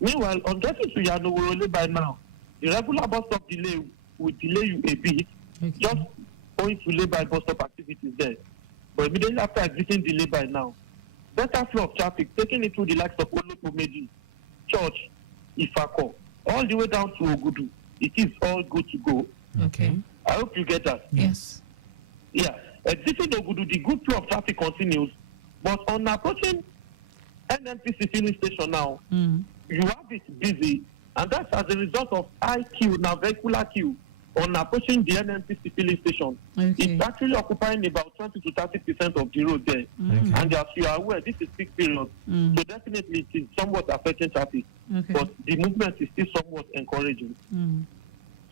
Meanwhile, on getting to Iyanoworo Lebai now, the regular bus stop delay will delay you a bit, just going to Lebai bus stop activities there. But immediately after exiting the Lebai now, better flow of traffic, taking it through the likes of Olopomeji, Church, Ifako, all the way down to Ogudu. It is all good to go. I hope you get that. Yes. Yeah. Exiting Ogudu, the good flow of traffic continues, but on approaching NNPC filling station now, you have it busy, and that's as a result of high queue, now vehicular queue, on approaching the NNPC filling station. It's actually occupying about 20 to 30% of the road there. And as you are aware, this is peak period, so definitely it is somewhat affecting traffic, but the movement is still somewhat encouraging.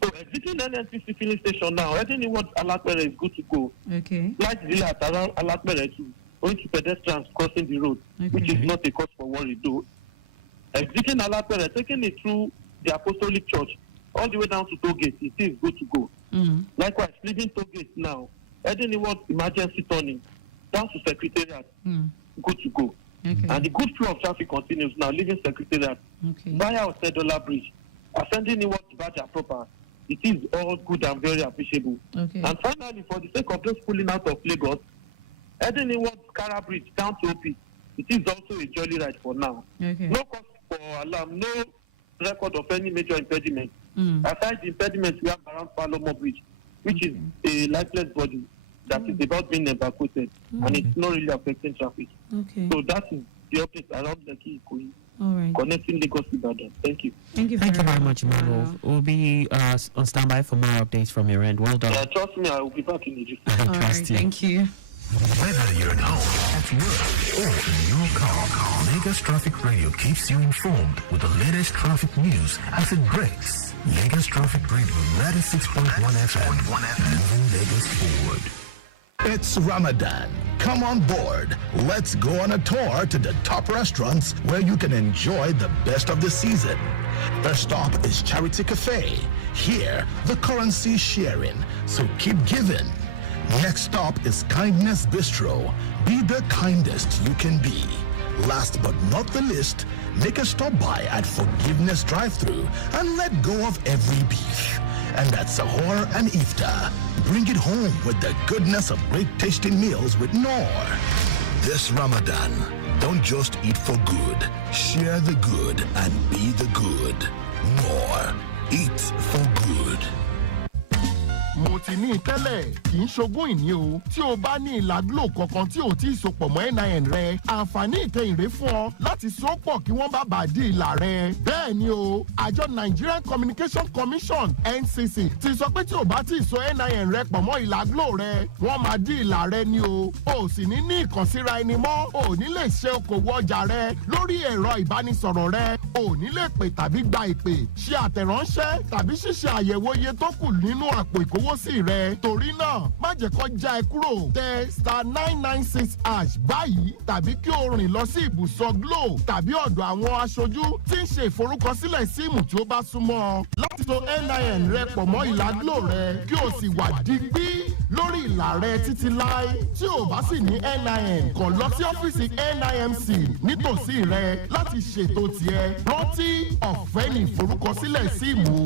So exiting NNPC filling station now, heading towards Alapere is good to go. Light delay at around Alapere too, going to pedestrians crossing the road, which is not a cause for worry though. Exiting Alapere, taking it through the Apostolic Church, all the way down to Tollgate, it is good to go. Likewise, leaving Tollgate now, heading towards emergency turning, down to Secretariat, good to go. And the good flow of traffic continues now, leaving Secretariat, via Osedola Bridge, ascending towards Baja proper. It is all good and very appreciable. And finally, for the sake of those pulling out of Lagos, Heading inward Kara Bridge down to OP, it is also a jolly ride for now. Okay. No cause for alarm, no record of any major impediment. Aside the impediment we have around Palomo Bridge, which is a lifeless body that is about being evacuated, and it's not really affecting traffic. Okay. So that is the update around the key All right. connecting Lagos to Ibadan. Thank you. Thank you very much, Emmanuel. We'll be on standby for more updates from your end. Well done. Trust me, I will be back in the gist. All right. Thank you. Whether you're at home, at work, or in your car, Lagos Traffic Radio keeps you informed with the latest traffic news as it breaks. Lagos Traffic Radio 96.1 FM, moving Lagos forward. It's Ramadan. Come on board. Let's go on a tour to the top restaurants where you can enjoy the best of the season. First stop is Charity Cafe. Here, the currency is sharing, so keep giving. Next stop is Kindness Bistro. Be the kindest you can be. Last but not the least, make a stop by at Forgiveness Drive-Thru and let go of every beef. And at Sahur and Iftar, bring it home with the goodness of great tasting meals with Noor. This Ramadan, don't just eat for good. Share the good and be the good. Noor, eat for good. mo ti ní tẹ́lẹ̀ kì í ṣogún ìní o tí o bá ní ìlà Glo kankan tí ò tí ì sopọ̀ mọ́ NIN rẹ àǹfààní ìkẹyìn rẹ fún ọ láti sopọ̀ kí wọ́n bá bàa di ìlà rẹ bẹ́ẹ̀ ni o àjọ Nigerian Communication Commission NCC ti sọ pé tí o bá ti so NIN rẹ pọ̀ mọ́ ìlà Glo rẹ wọ́n máa di ìlà rẹ ni o sì ní ìkànsíra ẹni mọ́ o ní lè ṣe okòwò ọjà rẹ lórí ẹ̀rọ ìbánisọ̀rọ̀ rẹ o ní lè pè tàbí gba ìpè ṣe àtẹ̀ránṣẹ́ tàbí ṣíṣe àyẹ̀wò iye tó kù nínú àpò ìkówósì rẹ torí náà má jẹ́ kó já ẹ kúrò tẹ *996# báyìí tàbí kí o rìn lọ sí ibùsọ̀ Glo tàbí ọ̀dọ̀ àwọn aṣojú tí ń ṣe ìforúkọsílẹ̀ síìmù tí ó bá súnmọ́ ọ láti so NIN rẹ pọ̀ mọ́ ìlà Glo rẹ kí o sì wà digbí lórí ìlà rẹ títí láé tí o bá sì ní NIN kàn lọ sí ọ́fíìsì NIMC nítòsí rẹ láti ṣètò tiẹ̀ rántí ọ̀fẹ́ ní ìforúkọsílẹ̀ síìmù.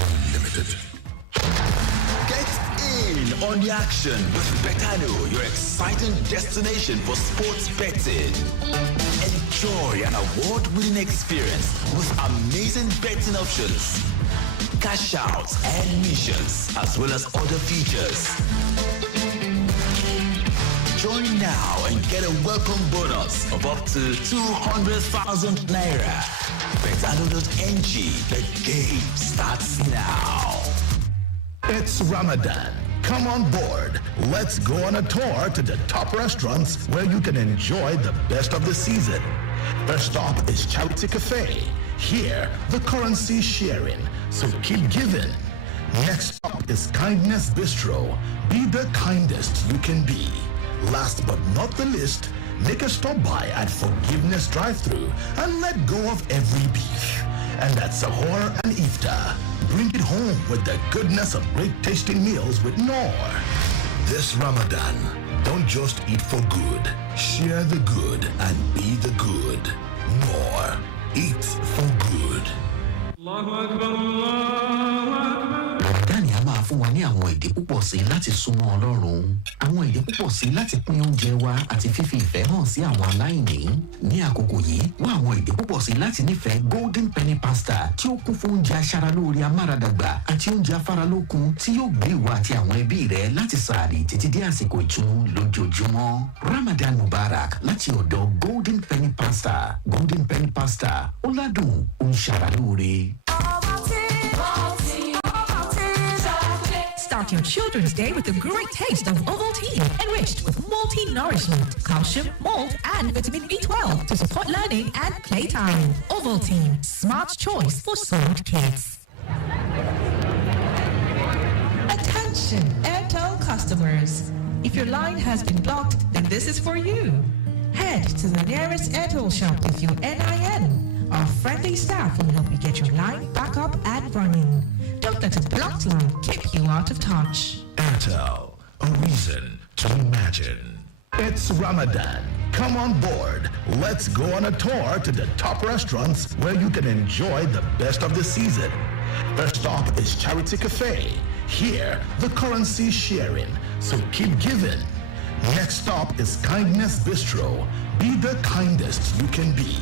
Unlimited. Get in on the action with Betano, your exciting destination for sports betting. Enjoy an award-winning experience with amazing betting options, cash outs and missions, as well as other features. Join now and get a welcome bonus of up to 200,000 naira. Betano.ng, the game starts now. It's Ramadan. Come on board. Let's go on a tour to the top restaurants where you can enjoy the best of the season. First stop is Charity Cafe. Here, the currency is sharing, so keep giving. Next stop is Kindness Bistro. Be the kindest you can be. Last but not the least, make a stop by at Forgiveness Drive-Thru and let go of every beef. And at Sahur and Iftar, bring it home with the goodness of great tasting meals with Noor. This Ramadan, don't just eat for good. Share the good and be the good. Noor, eat for good. Dani a máa fún wa ní àwọn èdè púpọ̀ sí láti súnmọ́ Ọlọ́run. Àwọn èdè púpọ̀ sí láti pín oúnjẹ wa àti fífi ìfẹ́ hàn sí àwọn aláìní. Ní àkókò yìí, wá àwọn èdè púpọ̀ sí láti nífẹ̀ẹ́ Golden Penny Pasta tí ó kún fún oúnjẹ aṣaralóore amáradàgbà àti oúnjẹ afáralókun tí yóò gbé ìwọ àti àwọn ẹbí rẹ láti sààrì títí dé àsìkò ìtùnú lójoojúmọ́. Ramadan Mubarak láti ọ̀dọ̀ Golden Penny Pasta. Golden Penny Pasta ó ládùn ó ń ṣaralóore. Start your children's day with the great taste of Ovaltine, enriched with multi-nourishment, calcium, malt, and vitamin B12 to support learning and playtime. Ovaltine, smart choice for smart kids. Attention, Airtel customers. If your line has been blocked, then this is for you. Head to the nearest Airtel shop with your NIN. Our friendly staff will help you get your line back up and running. Don't let a blocked line keep you out of touch. Airtel, a reason to imagine. It's Ramadan. Come on board. Let's go on a tour to the top restaurants where you can enjoy the best of the season. First stop is Charity Cafe. Here, the currency is sharing, so keep giving. Next stop is Kindness Bistro. Be the kindest you can be.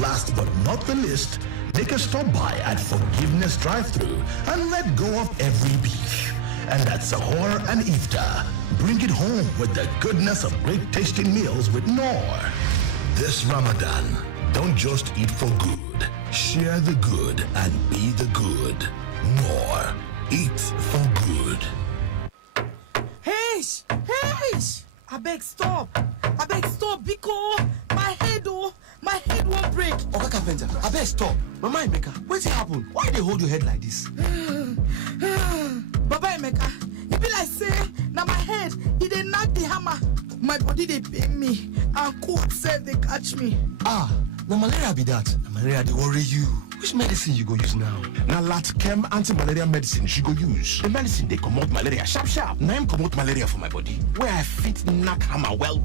Last but not the least, take a stop by at Forgiveness Drive-Thru and let go of every beef. And at Sahur and Iftar, bring it home with the goodness of great tasting meals with Noor. This Ramadan, don't just eat for good. Share the good and be the good. Noor, eat for good. Hey! I beg stop, because my head won't break. Oga Carpenter, I beg stop. Mama Emeka, what's happened? Why they hold your head like this? Baba Emeka, it be like say, now my head, it dey knock the hammer. My body they pain me, and cold self they catch me. Ah, now malaria be that. Now malaria they worry you. Which medicine you go use now? Now Latchem anti-malaria medicine she go use. The medicine they come out malaria sharp. Now I'm come out malaria for my body. Where I fit knock hammer well.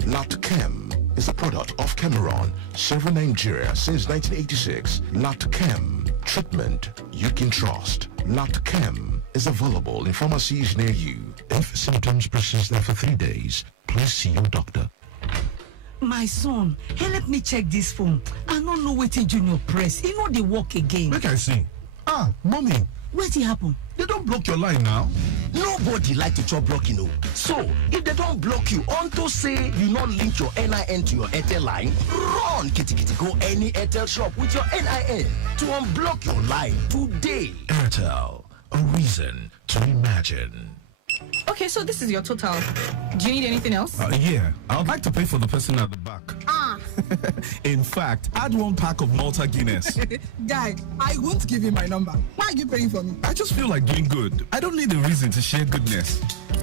Latchem is a product of Cameron, serving Nigeria since 1986. Latchem, treatment you can trust. Latchem is available in pharmacies near you. If symptoms persist after 3 days, please see your doctor. My son, hey, let me check this phone. I don't know what Junior press. You know they work again. Make I see. Ah, mommy. What happen? They don't block your line now. Nobody like to chop blocking, no. So, if they don't block you, unto say you not link your NIN to your Airtel line, run, kitty, go any Airtel shop with your NIN to unblock your line today. Airtel, a reason to imagine. Okay, so this is your total. Do you need anything else? Yeah, I'd like to pay for the person at the back. In fact, add 1 pack of Malta Guinness. Guy, I won't give you my number. Why are you paying for me? I just feel like doing good. I don't need a reason to share goodness.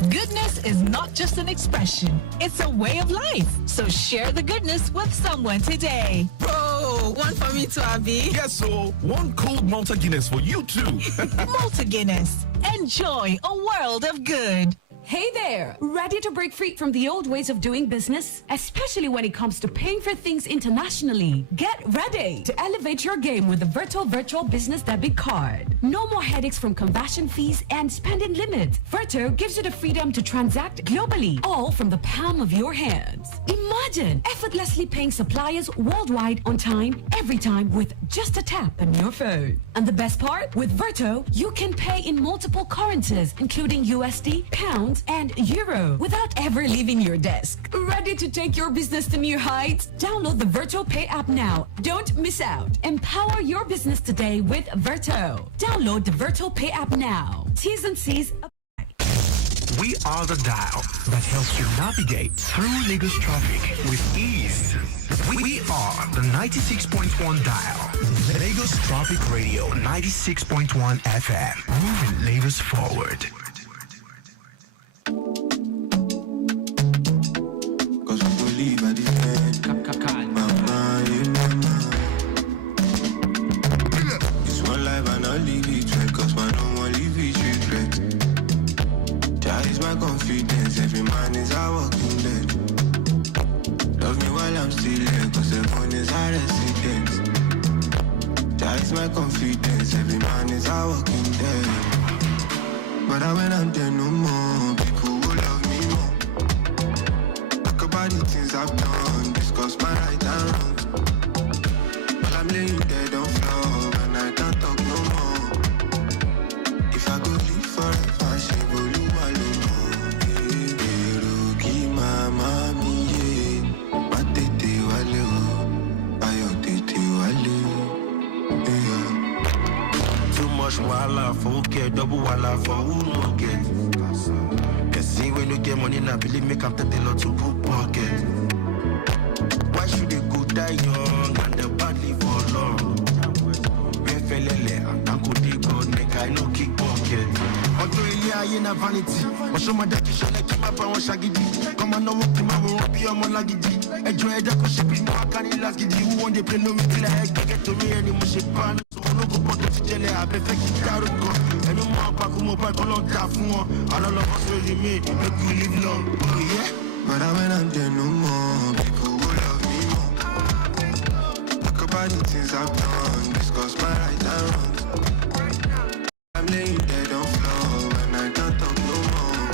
Goodness is not just an expression, it's a way of life. So share the goodness with someone today. Bro, one for me too, Abby. Yes, so 1 cold Malta Guinness for you too. Malta Guinness. Enjoy a world of good. Hey there! Ready to break free from the old ways of doing business? Especially when it comes to paying for things internationally. Get ready to elevate your game with the Virtual Business Debit Card. No more headaches from conversion fees and spending limits. Virto gives you the freedom to transact globally, all from the palm of your hands. Imagine effortlessly paying suppliers worldwide on time, every time with just a tap on your phone. And the best part? With Virto, you can pay in multiple currencies, including USD, pounds, and euro without ever leaving your desk. Ready to take your business to new heights? Download the Virtual Pay app now. Don't miss out. Empower your business today with Virto. Download the Virtual Pay app now. T's and C's apply. We are the dial that helps you navigate through Lagos traffic with ease. We are the 96.1 dial. Lagos Traffic Radio 96.1 FM. Moving Lagos forward. Cause we believe at the end. Mama, it's one life and I'll leave it right. Cause man don't want to leave it regret. That is my confidence. Every man is a walking dead. Love me while I'm still here. Cause everyone is a resident. That is my confidence. Every man is a walking dead. But when I'm there no more, people will love me more. Talk about the things I've done, discuss my right and wrong. While I'm laying dead on floor, and I can't talk no more. If I go live forever, she will lose my Roki mama mi, ma tete wale o, ayo tete wale. Too much wala for who care, double wala for who no get. Can see when you get money now, believe me, come take a lot to good pocket. Why should they go die young and the badly for long? We felele and tanko dey go neck, I no kick pocket. Auto Ilya in a vanity, but show my dad to show like my power shagidi. Come on, no more to my won't be a molagidi. Enjoy the shipping, no, I can't last gidi. Who want to play no me like get to me any more ship pan. So no go put it to I perfect it out of God. And no more back home, back along tough one. All of us really me, make you live long. Oh yeah. But when I'm there no more, people will love me more. Talk about the things I've done, discuss my right and wrong. I'm laying dead on floor, and I can't talk no more.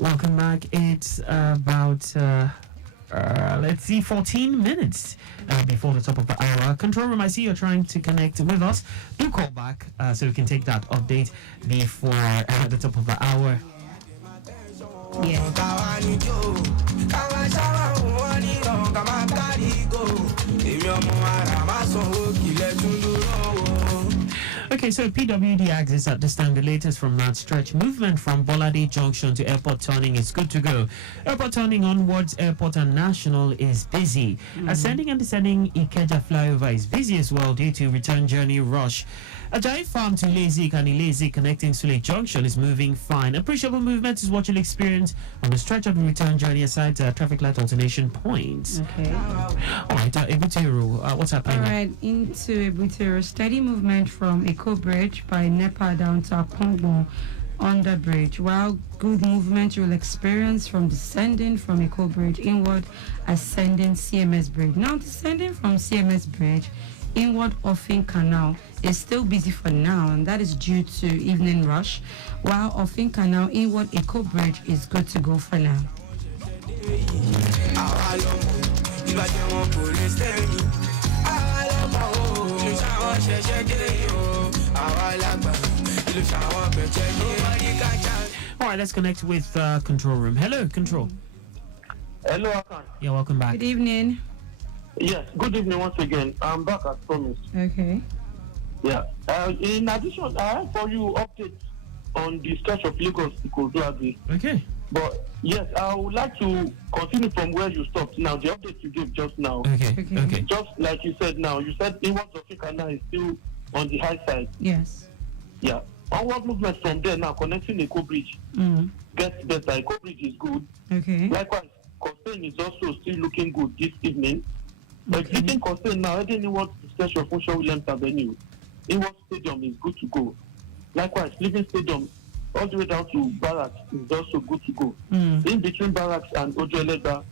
welcome back. It's about 14 minutes before the top of the hour. Control room, I see you're trying to connect with us. Do call back so we can take that update before the top of the hour. Okay, so PWD axis at this time, the latest from that stretch. Movement from Bolade Junction to Airport Turning is good to go. Airport Turning onwards, Airport and National is busy. Ascending and descending Ikeja flyover is busy as well due to return journey rush. Ajayi Farm to Lazik and Ilazik connecting Sule Junction is moving fine. Appreciable movement is what you'll experience on the stretch of the return journey aside traffic light alternation points. Okay. All right, Ebutero, what's happening? All right, into Ebutero, steady movement from Eco Bridge by Nepa down to Akongbo on the bridge, while good movement you'll experience from descending from Eco Bridge inward, ascending CMS Bridge. Now, descending from CMS Bridge inward Offing Canal is still busy for now, and that is due to evening rush, while Offing Canal inward Eco Bridge is good to go for now. All right, let's connect with Control Room. Hello, Control. Hello, Akan. Yeah, welcome back. Good evening. Yes, good evening once again. I'm back as promised. Okay. Yeah. In addition, I have for you updates on the stretch of Lagos to Ikorodu. Okay. But yes, I would like to continue from where you stopped now. The update you gave just now. Okay. Just like you said now, you said inward Africa now is still on the high side. Yes. Yeah. Onward movement from there now, connecting Eco Bridge gets better. Eco Bridge is good. Okay. Likewise, Costain is also still looking good this evening. Exiting Costain now, heading inward to stretch of Ocean Williams Avenue. Inward Stadium is good to go. Likewise, Living Stadium all the way down to Barracks is also good to go. In between Barracks and Ojoelegba,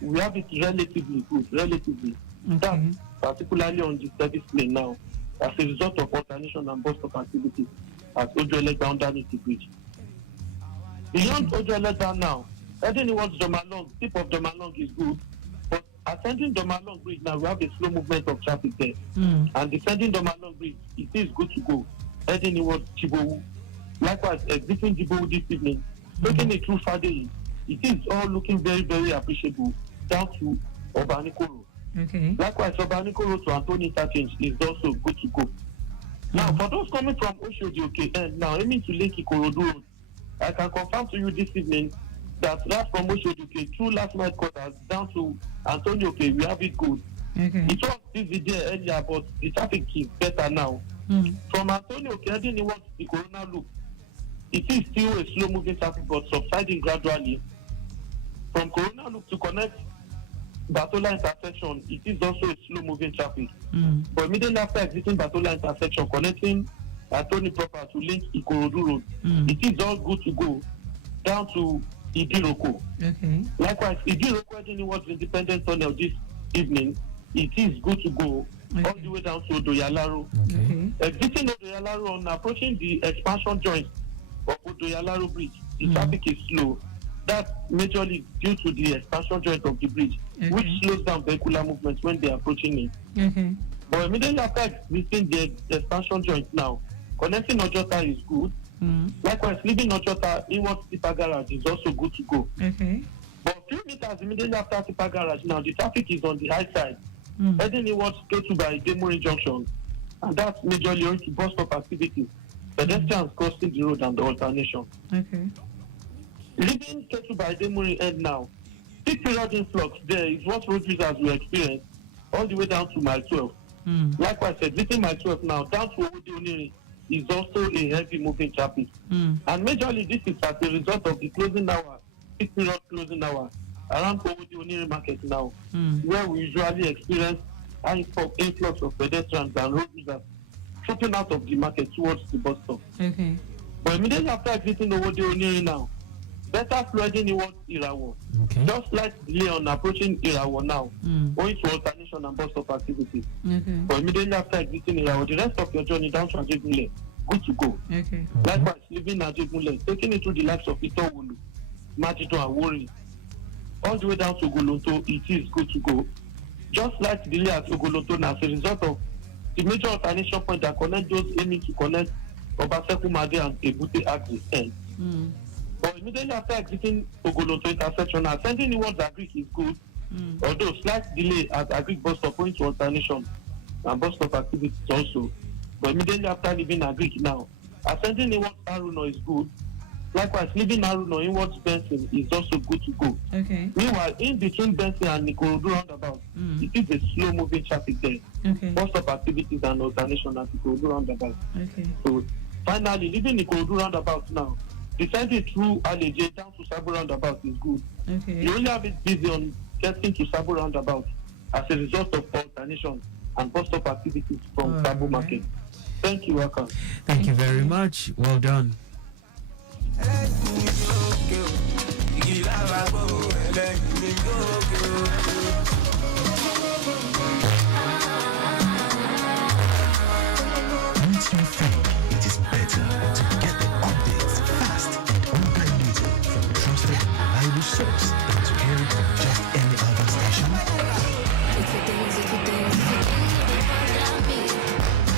we have it relatively good, relatively. That's particularly on the service lane now, as a result of alternation and bus stop activity at Ojoelegba underneath the bridge. Beyond Ojoelegba now, heading towards Domalong, tip of Domalong is good, but ascending Domalong Bridge now, we have a slow movement of traffic there. And descending Domalong Bridge, it is good to go, heading towards Chibowu. Likewise, exiting Chibowu this evening, taking it through Friday, it is all looking very, very appreciable down to Obanikoro. Okay. Likewise, Obanikoro to Anthony Interchange is also good to go. Now, for those coming from Oshodi and now aiming to Lake Ikorodu Road, I can confirm to you this evening that right from Oshodi through last night quarters down to Antonio we have it good. Okay. It was busy there earlier, but the traffic is better now. From Antonio heading towards the Corona Loop, it is still a slow moving traffic but subsiding gradually. From Corona Loop to connect Batola intersection, it is also a slow moving traffic. But immediately after exiting Batola intersection, connecting Anthony proper to link Ikorodu Road, it is all good to go down to Idiroko. Okay. Likewise, Idiroko heading towards Independence Tunnel this evening, it is good to go all the way down to Odoyalaro. Exiting Odoyalaro and approaching the expansion joint of Odoyalaro Bridge, the traffic is slow. That's majorly due to the expansion joint of the bridge, which slows down vehicular movements when they are approaching it. But immediately after exiting the expansion joint now, connecting Ojota is good. Likewise, leaving Ojota inward Tipa Garage is also good to go. But a few meters immediately after Tipa Garage now, the traffic is on the high side, heading inward to by Demuri Junction, and that's majorly owing to bus stop activities, pedestrians crossing the road and the alternation. Leaving Ketu by Demuri end now, peak period influx there is what road users will experience all the way down to mile 12. Likewise, exiting mile 12 now down to Owode Oniri is also a heavy moving traffic. And majorly this is as a result of the closing hour, peak period closing hour around Owode Oniri market now, where we usually experience high influx of pedestrians and road users trooping out of the market towards the bus stop. But immediately after exiting Owode Oniri now, better flow heading towards Irawo. Just like delay on approaching Irawo now, owing to alternation and bus stop activities. But immediately after exiting Irawo, the rest of your journey down to Ajegunle, good to go. Likewise, leaving Ajegunle, taking it through the likes of Itowolu, Majido and Wari. All the way down to Ogolonto, it is good to go. Just like delay at Ogolonto as a result of the major alternation point that connect those aiming to connect Obaseku Made and Ebute axis end. But immediately after exiting Ogolonto intersection, ascending towards Agric is good. Although slight delay at Agric bus stop going to alternation and bus stop activities also. But immediately after leaving Agric now, ascending towards Aruno is good. Likewise, leaving Aruno inwards Benson is also good to go. Okay. Meanwhile, in between Benson and Nikorodu roundabout, it is a slow moving traffic there. Okay. Bus stop activities and alternation at Nikorodu roundabout. Okay. So finally, leaving Nikorodu roundabout now, descending through Aleje down to Sabo roundabout is good. Okay. You only have it busy on getting to Sabo roundabout as a result of alternation and bus stop activities from Sabo market. Thank you, Akan. Thank you very much. Well done. Once you think it is better to get the updates fast and undiluted from a trusted and reliable source than to hear it from just any other station?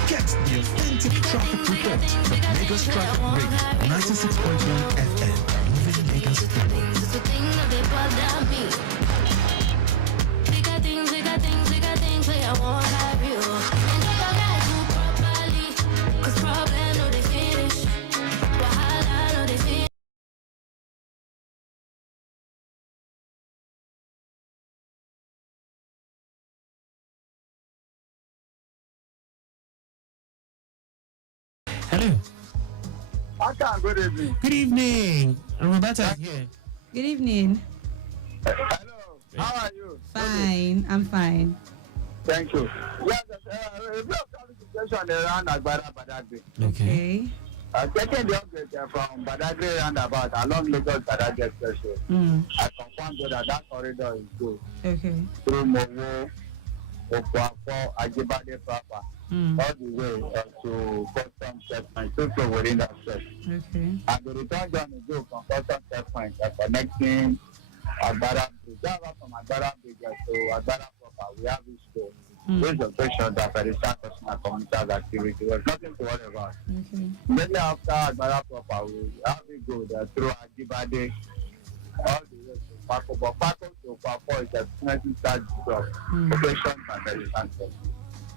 Get the authentic traffic report from Lagos Traffic Radio 96.1 FM, moving Lagos forward. Hello. Akan, good evening. Good evening. Roberta is here. Good evening. Hello. How are you? Fine. I'm fine. Thank you. Yes, a bit of clarification around Agbara Badagry. Okay. Taking the update from Badagry roundabout along Lagos Badagry Expressway, I confirmed that corridor is good. Okay. Through Mowo, Okpiaifoh, Ajibade proper, all the way to custom checkpoint, also within that stretch. Okay. And the return journey go from custom checkpoint connecting Agbara Bridge. That's from Agbara Bridge to Agbara proper. We have this store. This location that for the start customer communicate activity. There's nothing to worry about. Okay. Immediately after Agbara proper, we have it go through Ajibade, all the way to Paco. But Paco to Okpiaifoh is a definitely start job. Location and the return.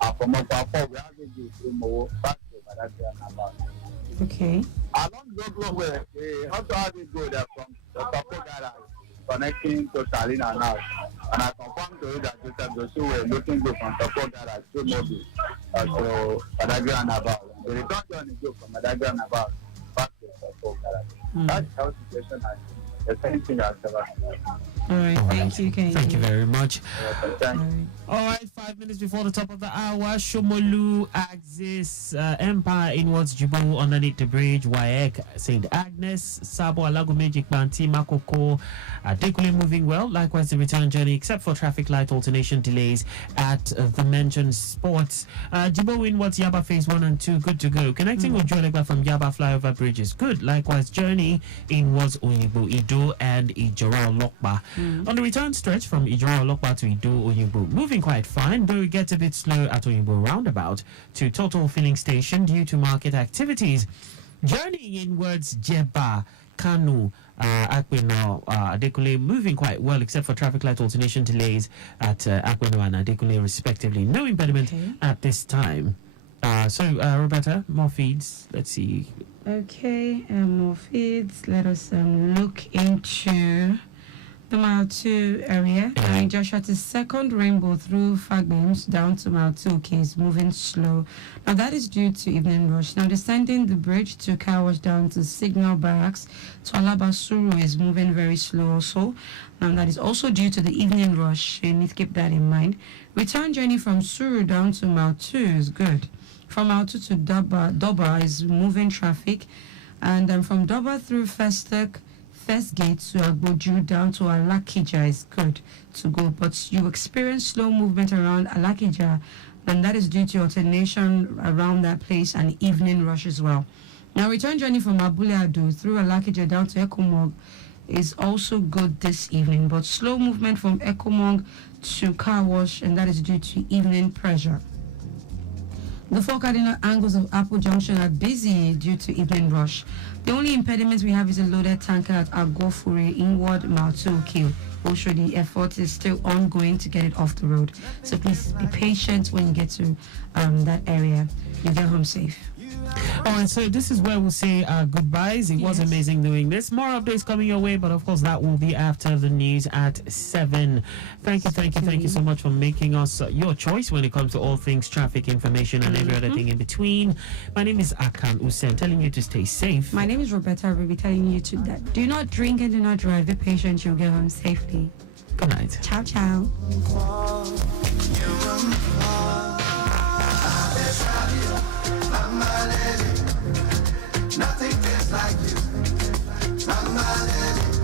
And from Okpiaifoh, we have it go through Mowo, back to Badagry and about. Okay. Along Goglo way, we also have it go there from the Paco garage, connecting to Salina now. And I confirm to you that those who were looking good from Paco garage to Mobi, to Badagry and about. The return journey go from Badagry and about back to Paco garage. That's how the situation is. The same thing as ever. All right. Thank you, Kenny. Thank you very much. Thank you. All right, 5 minutes before the top of the hour, Shomolu, Axis, Empire, inwards Jibo, underneath the bridge, Waek, St. Agnes, Sabo, Alago Magic, Banti, Makoko, Dekule moving well. Likewise, the return journey, except for traffic light alternation delays at the mentioned spots. Jibo, inwards Yaba phase 1 and 2, good to go. Connecting with Jolegba from Yaba flyover bridges, good. Likewise, journey inwards Oyibo, Ido, and Ijora Lokba. On the return stretch from Ijora Lokba to Ido, Oyibo, moving quite fine, though it gets a bit slow at Oyibo roundabout to Total Filling Station due to market activities. Journeying inwards Jeba, Kanu, Akweno, Adekule moving quite well except for traffic light alternation delays at Akweno and Adekule respectively. No impediment at this time. Roberta, more feeds. Let's see. Okay, more feeds. Let us look into the Mile 2 area. Joshua to second rainbow through Fagbems down to Mile 2 is moving slow. Now that is due to evening rush. Now descending the bridge to Car Wash down to Signal Barracks to Alabasuru is moving very slow also. Now that is also due to the evening rush. You need to keep that in mind. Return journey from Suru down to Mile 2 is good. From Mile 2 to Doba is moving traffic. And then from Doba through First Gate to Agboju down to Alakija is good to go, but you experience slow movement around Alakija, and that is due to alternation around that place and evening rush as well. Now, return journey from Abule Ado through Alakija down to Ekomog is also good this evening, but slow movement from Ekomong to Car Wash, and that is due to evening pressure. The four cardinal angles of Apple Junction are busy due to evening rush. The only impediment we have is a loaded tanker at Agofure inward Mautu. Also, the effort is still ongoing to get it off the road. So please be patient when you get to that area. You get home safe. All right, so this is where we'll say goodbyes. It was amazing doing this. More updates coming your way, but of course that will be after the news at 7. Thank you so much for making us your choice when it comes to all things traffic information and every other thing in between. My name is Akan Usen, telling you to stay safe. My name is Roberta. I will be telling you to that. Do not drink and do not drive. Be patient. You'll get home safely. Good night. Ciao, ciao. Nothing feels like you, Mama Lady.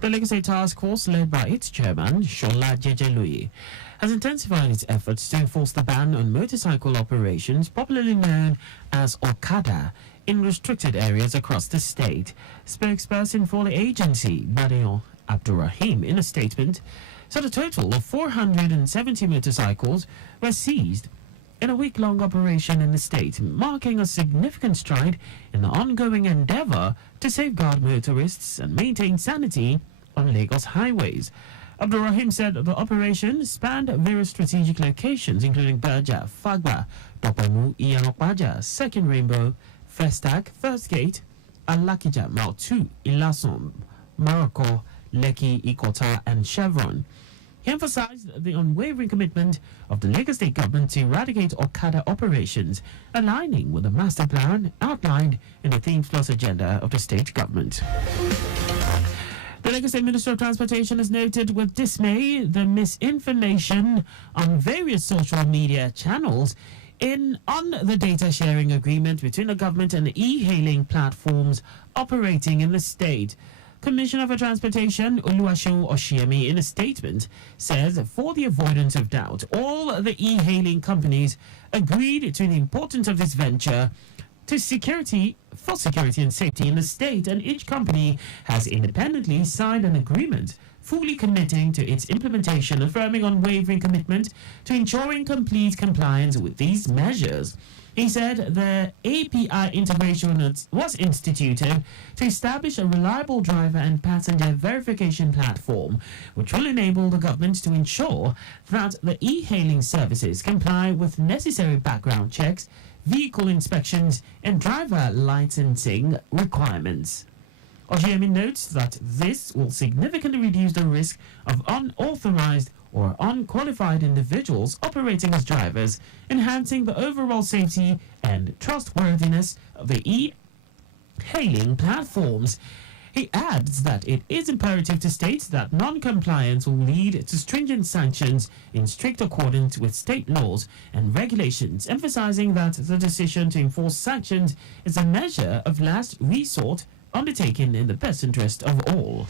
The Lagos State Task Force, led by its chairman, Shola Jejelui, has intensified its efforts to enforce the ban on motorcycle operations, popularly known as Okada, in restricted areas across the state. Spokesperson for the agency, Badeon Abdurrahim, in a statement, said a total of 470 motorcycles were seized in a week-long operation in the state, marking a significant stride in the ongoing endeavor to safeguard motorists and maintain sanity on Lagos highways. Abdurrahim said the operation spanned various strategic locations, including Berja, Fagba, Dopemu, Iyanokpaja, Second Rainbow, Festac, First Gate, Alakija, Mautu, Ilasom, Morocco, Lekki, Ikota, and Chevron. He emphasized the unwavering commitment of the Lagos State government to eradicate Okada operations, aligning with the master plan outlined in the Themes Plus agenda of the state government. The Lagos State Minister of Transportation has noted with dismay the misinformation on various social media channels on the data sharing agreement between the government and the e-hailing platforms operating in the state. Commissioner for Transportation Oluwaseun Oshiemi, in a statement, says for the avoidance of doubt, all the e-hailing companies agreed to the importance of this venture for security and safety in the state, and each company has independently signed an agreement fully committing to its implementation, affirming unwavering commitment to ensuring complete compliance with these measures. He said the API integration was instituted to establish a reliable driver and passenger verification platform, which will enable the government to ensure that the e-hailing services comply with necessary background checks, vehicle inspections, and driver licensing requirements. Oshiemi notes that this will significantly reduce the risk of unauthorized or unqualified individuals operating as drivers, enhancing the overall safety and trustworthiness of the e-hailing platforms. He adds that it is imperative to state that non-compliance will lead to stringent sanctions in strict accordance with state laws and regulations, emphasizing that the decision to enforce sanctions is a measure of last resort undertaken in the best interest of all.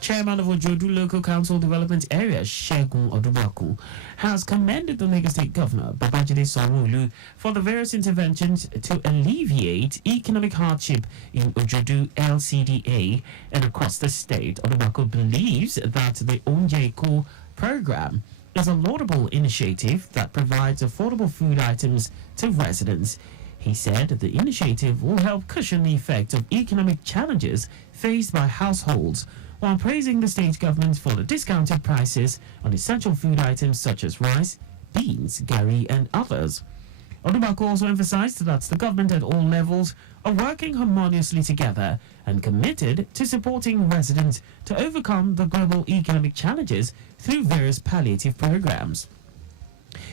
Chairman of Ojodu Local Council Development Area, Segun Odubaku, has commended the Lagos State Governor, Babajide Sanwo-Olu, for the various interventions to alleviate economic hardship in Ojodu LCDA and across the state. Odubaku believes that the Onjeko program is a laudable initiative that provides affordable food items to residents. He said the initiative will help cushion the effect of economic challenges faced by households, while praising the state government for the discounted prices on essential food items such as rice, beans, gari, and others. Odubaku also emphasized that the government at all levels are working harmoniously together and committed to supporting residents to overcome the global economic challenges through various palliative programs.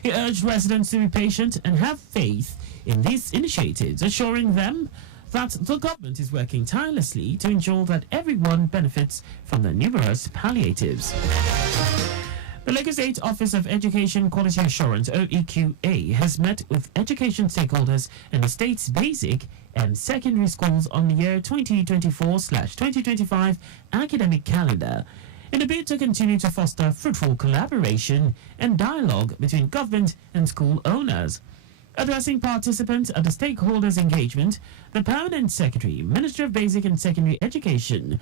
He urged residents to be patient and have faith in these initiatives, assuring them that the government is working tirelessly to ensure that everyone benefits from the numerous palliatives. The Lagos State Office of Education Quality Assurance, OEQA, has met with education stakeholders in the state's basic and secondary schools on the year 2024/2025 academic calendar, in a bid to continue to foster fruitful collaboration and dialogue between government and school owners. Addressing participants at the stakeholders' engagement, the Permanent Secretary, Minister of Basic and Secondary Education,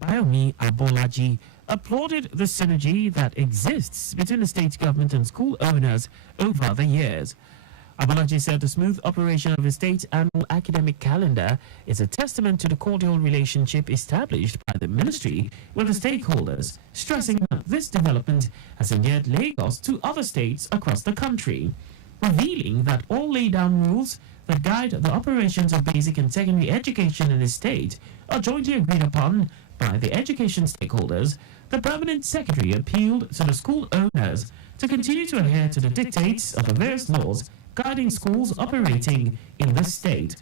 Abayomi Abolaji, applauded the synergy that exists between the state government and school owners over the years. Abolaji said the smooth operation of the state's annual academic calendar is a testament to the cordial relationship established by the ministry with the stakeholders, stressing that this development has endeared Lagos to other states across the country, revealing that all laid down rules that guide the operations of basic and secondary education in the state are jointly agreed upon by the education stakeholders. The Permanent Secretary appealed to the school owners to continue to adhere to the dictates of the various laws guiding schools operating in the state.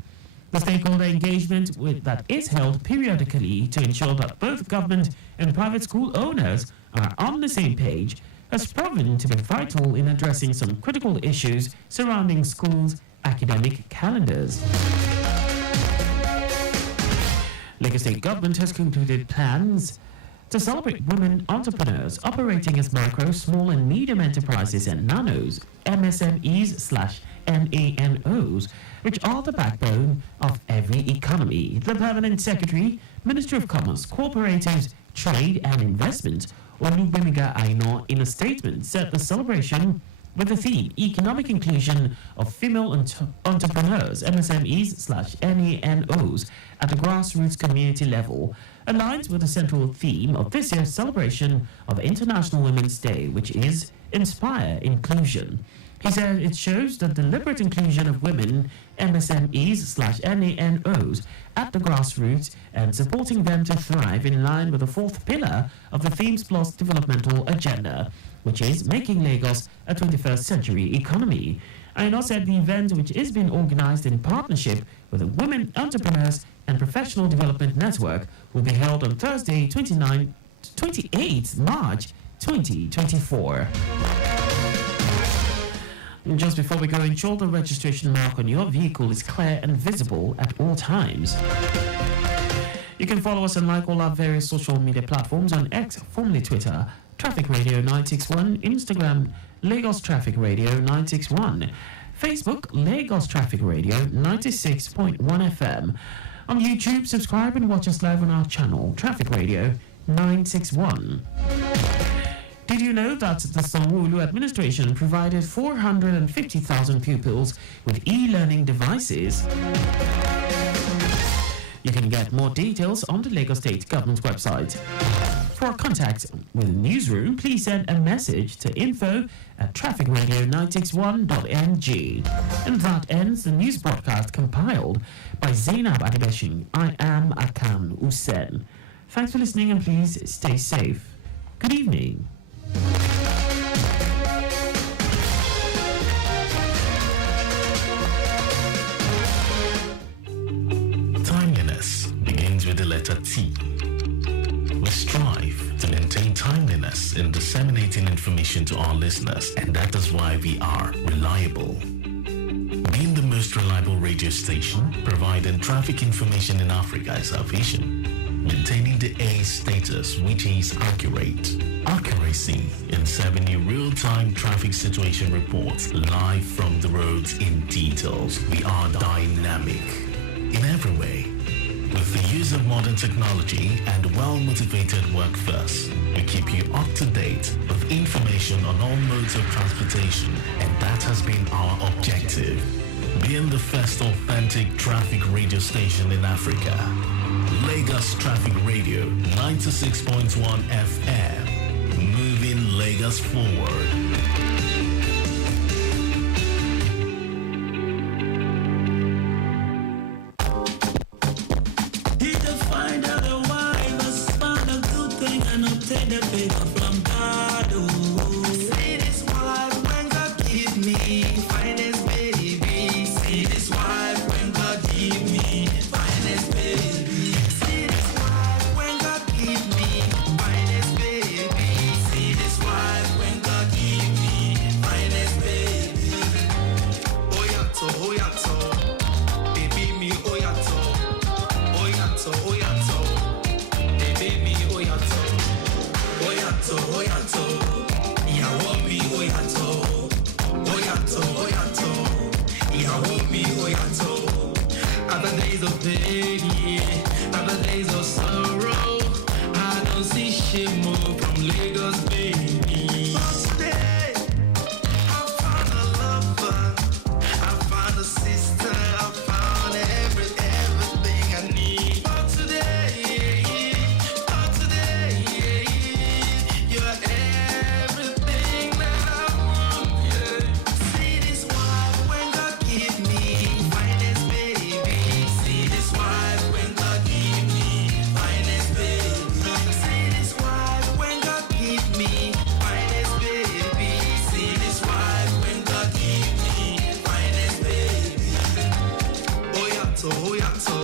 The stakeholder engagement that is held periodically to ensure that both government and private school owners are on the same page has proven to be vital in addressing some critical issues surrounding schools' academic calendars. Lagos State Government has concluded plans to celebrate women entrepreneurs operating as micro, small and medium enterprises and nanos, MSMEs/NANOs, which are the backbone of every economy. The Permanent Secretary, Ministry of Commerce, Cooperatives, Trade and Investment, Olubemiga Aino, in a statement, said the celebration with the theme Economic Inclusion of Female Entrepreneurs, MSMEs/NANOs, at the grassroots community level, aligns with the central theme of this year's celebration of International Women's Day, which is Inspire Inclusion. He said it shows the deliberate inclusion of women, MSMEs/NANOs at the grassroots and supporting them to thrive in line with the fourth pillar of the Themes Plus developmental agenda, which is making Lagos a 21st century economy. Aina said the event, which is being organized in partnership with the Women Entrepreneurs and Professional Development Network, will be held on Thursday, 28th March 2024. Just before we go, ensure the registration mark on your vehicle is clear and visible at all times. You can follow us and like all our various social media platforms on X, formerly Twitter, Traffic Radio 961, Instagram, Lagos Traffic Radio 961, Facebook, Lagos Traffic Radio 96.1 FM. On YouTube, subscribe and watch us live on our channel, Traffic Radio 961. Did you know that the Sanwo-Olu administration provided 450,000 pupils with e-learning devices? You can get more details on the Lagos State Government website. For contact with the newsroom, please send a message to info@trafficradio961.ng. And that ends the news broadcast compiled by Zainab Adibeshin. I am Akan Usen. Thanks for listening and please stay safe. Good evening. Timeliness begins with the letter T. We strive to maintain timeliness in disseminating information to our listeners, and that is why we are reliable. Being the most reliable radio station providing traffic information in Africa is our vision. Maintaining the A status, which is accurate. Accuracy in serving you real-time traffic situation reports live from the roads in details. We are dynamic in every way. With the use of modern technology and well-motivated workforce, we keep you up to date with information on all modes of transportation, and that has been our objective. Being the first authentic traffic radio station in Africa. Lagos Traffic Radio 96.1 FM. Moving Lagos forward. After days of sorrow, I don't see shit move from Lagos, baby.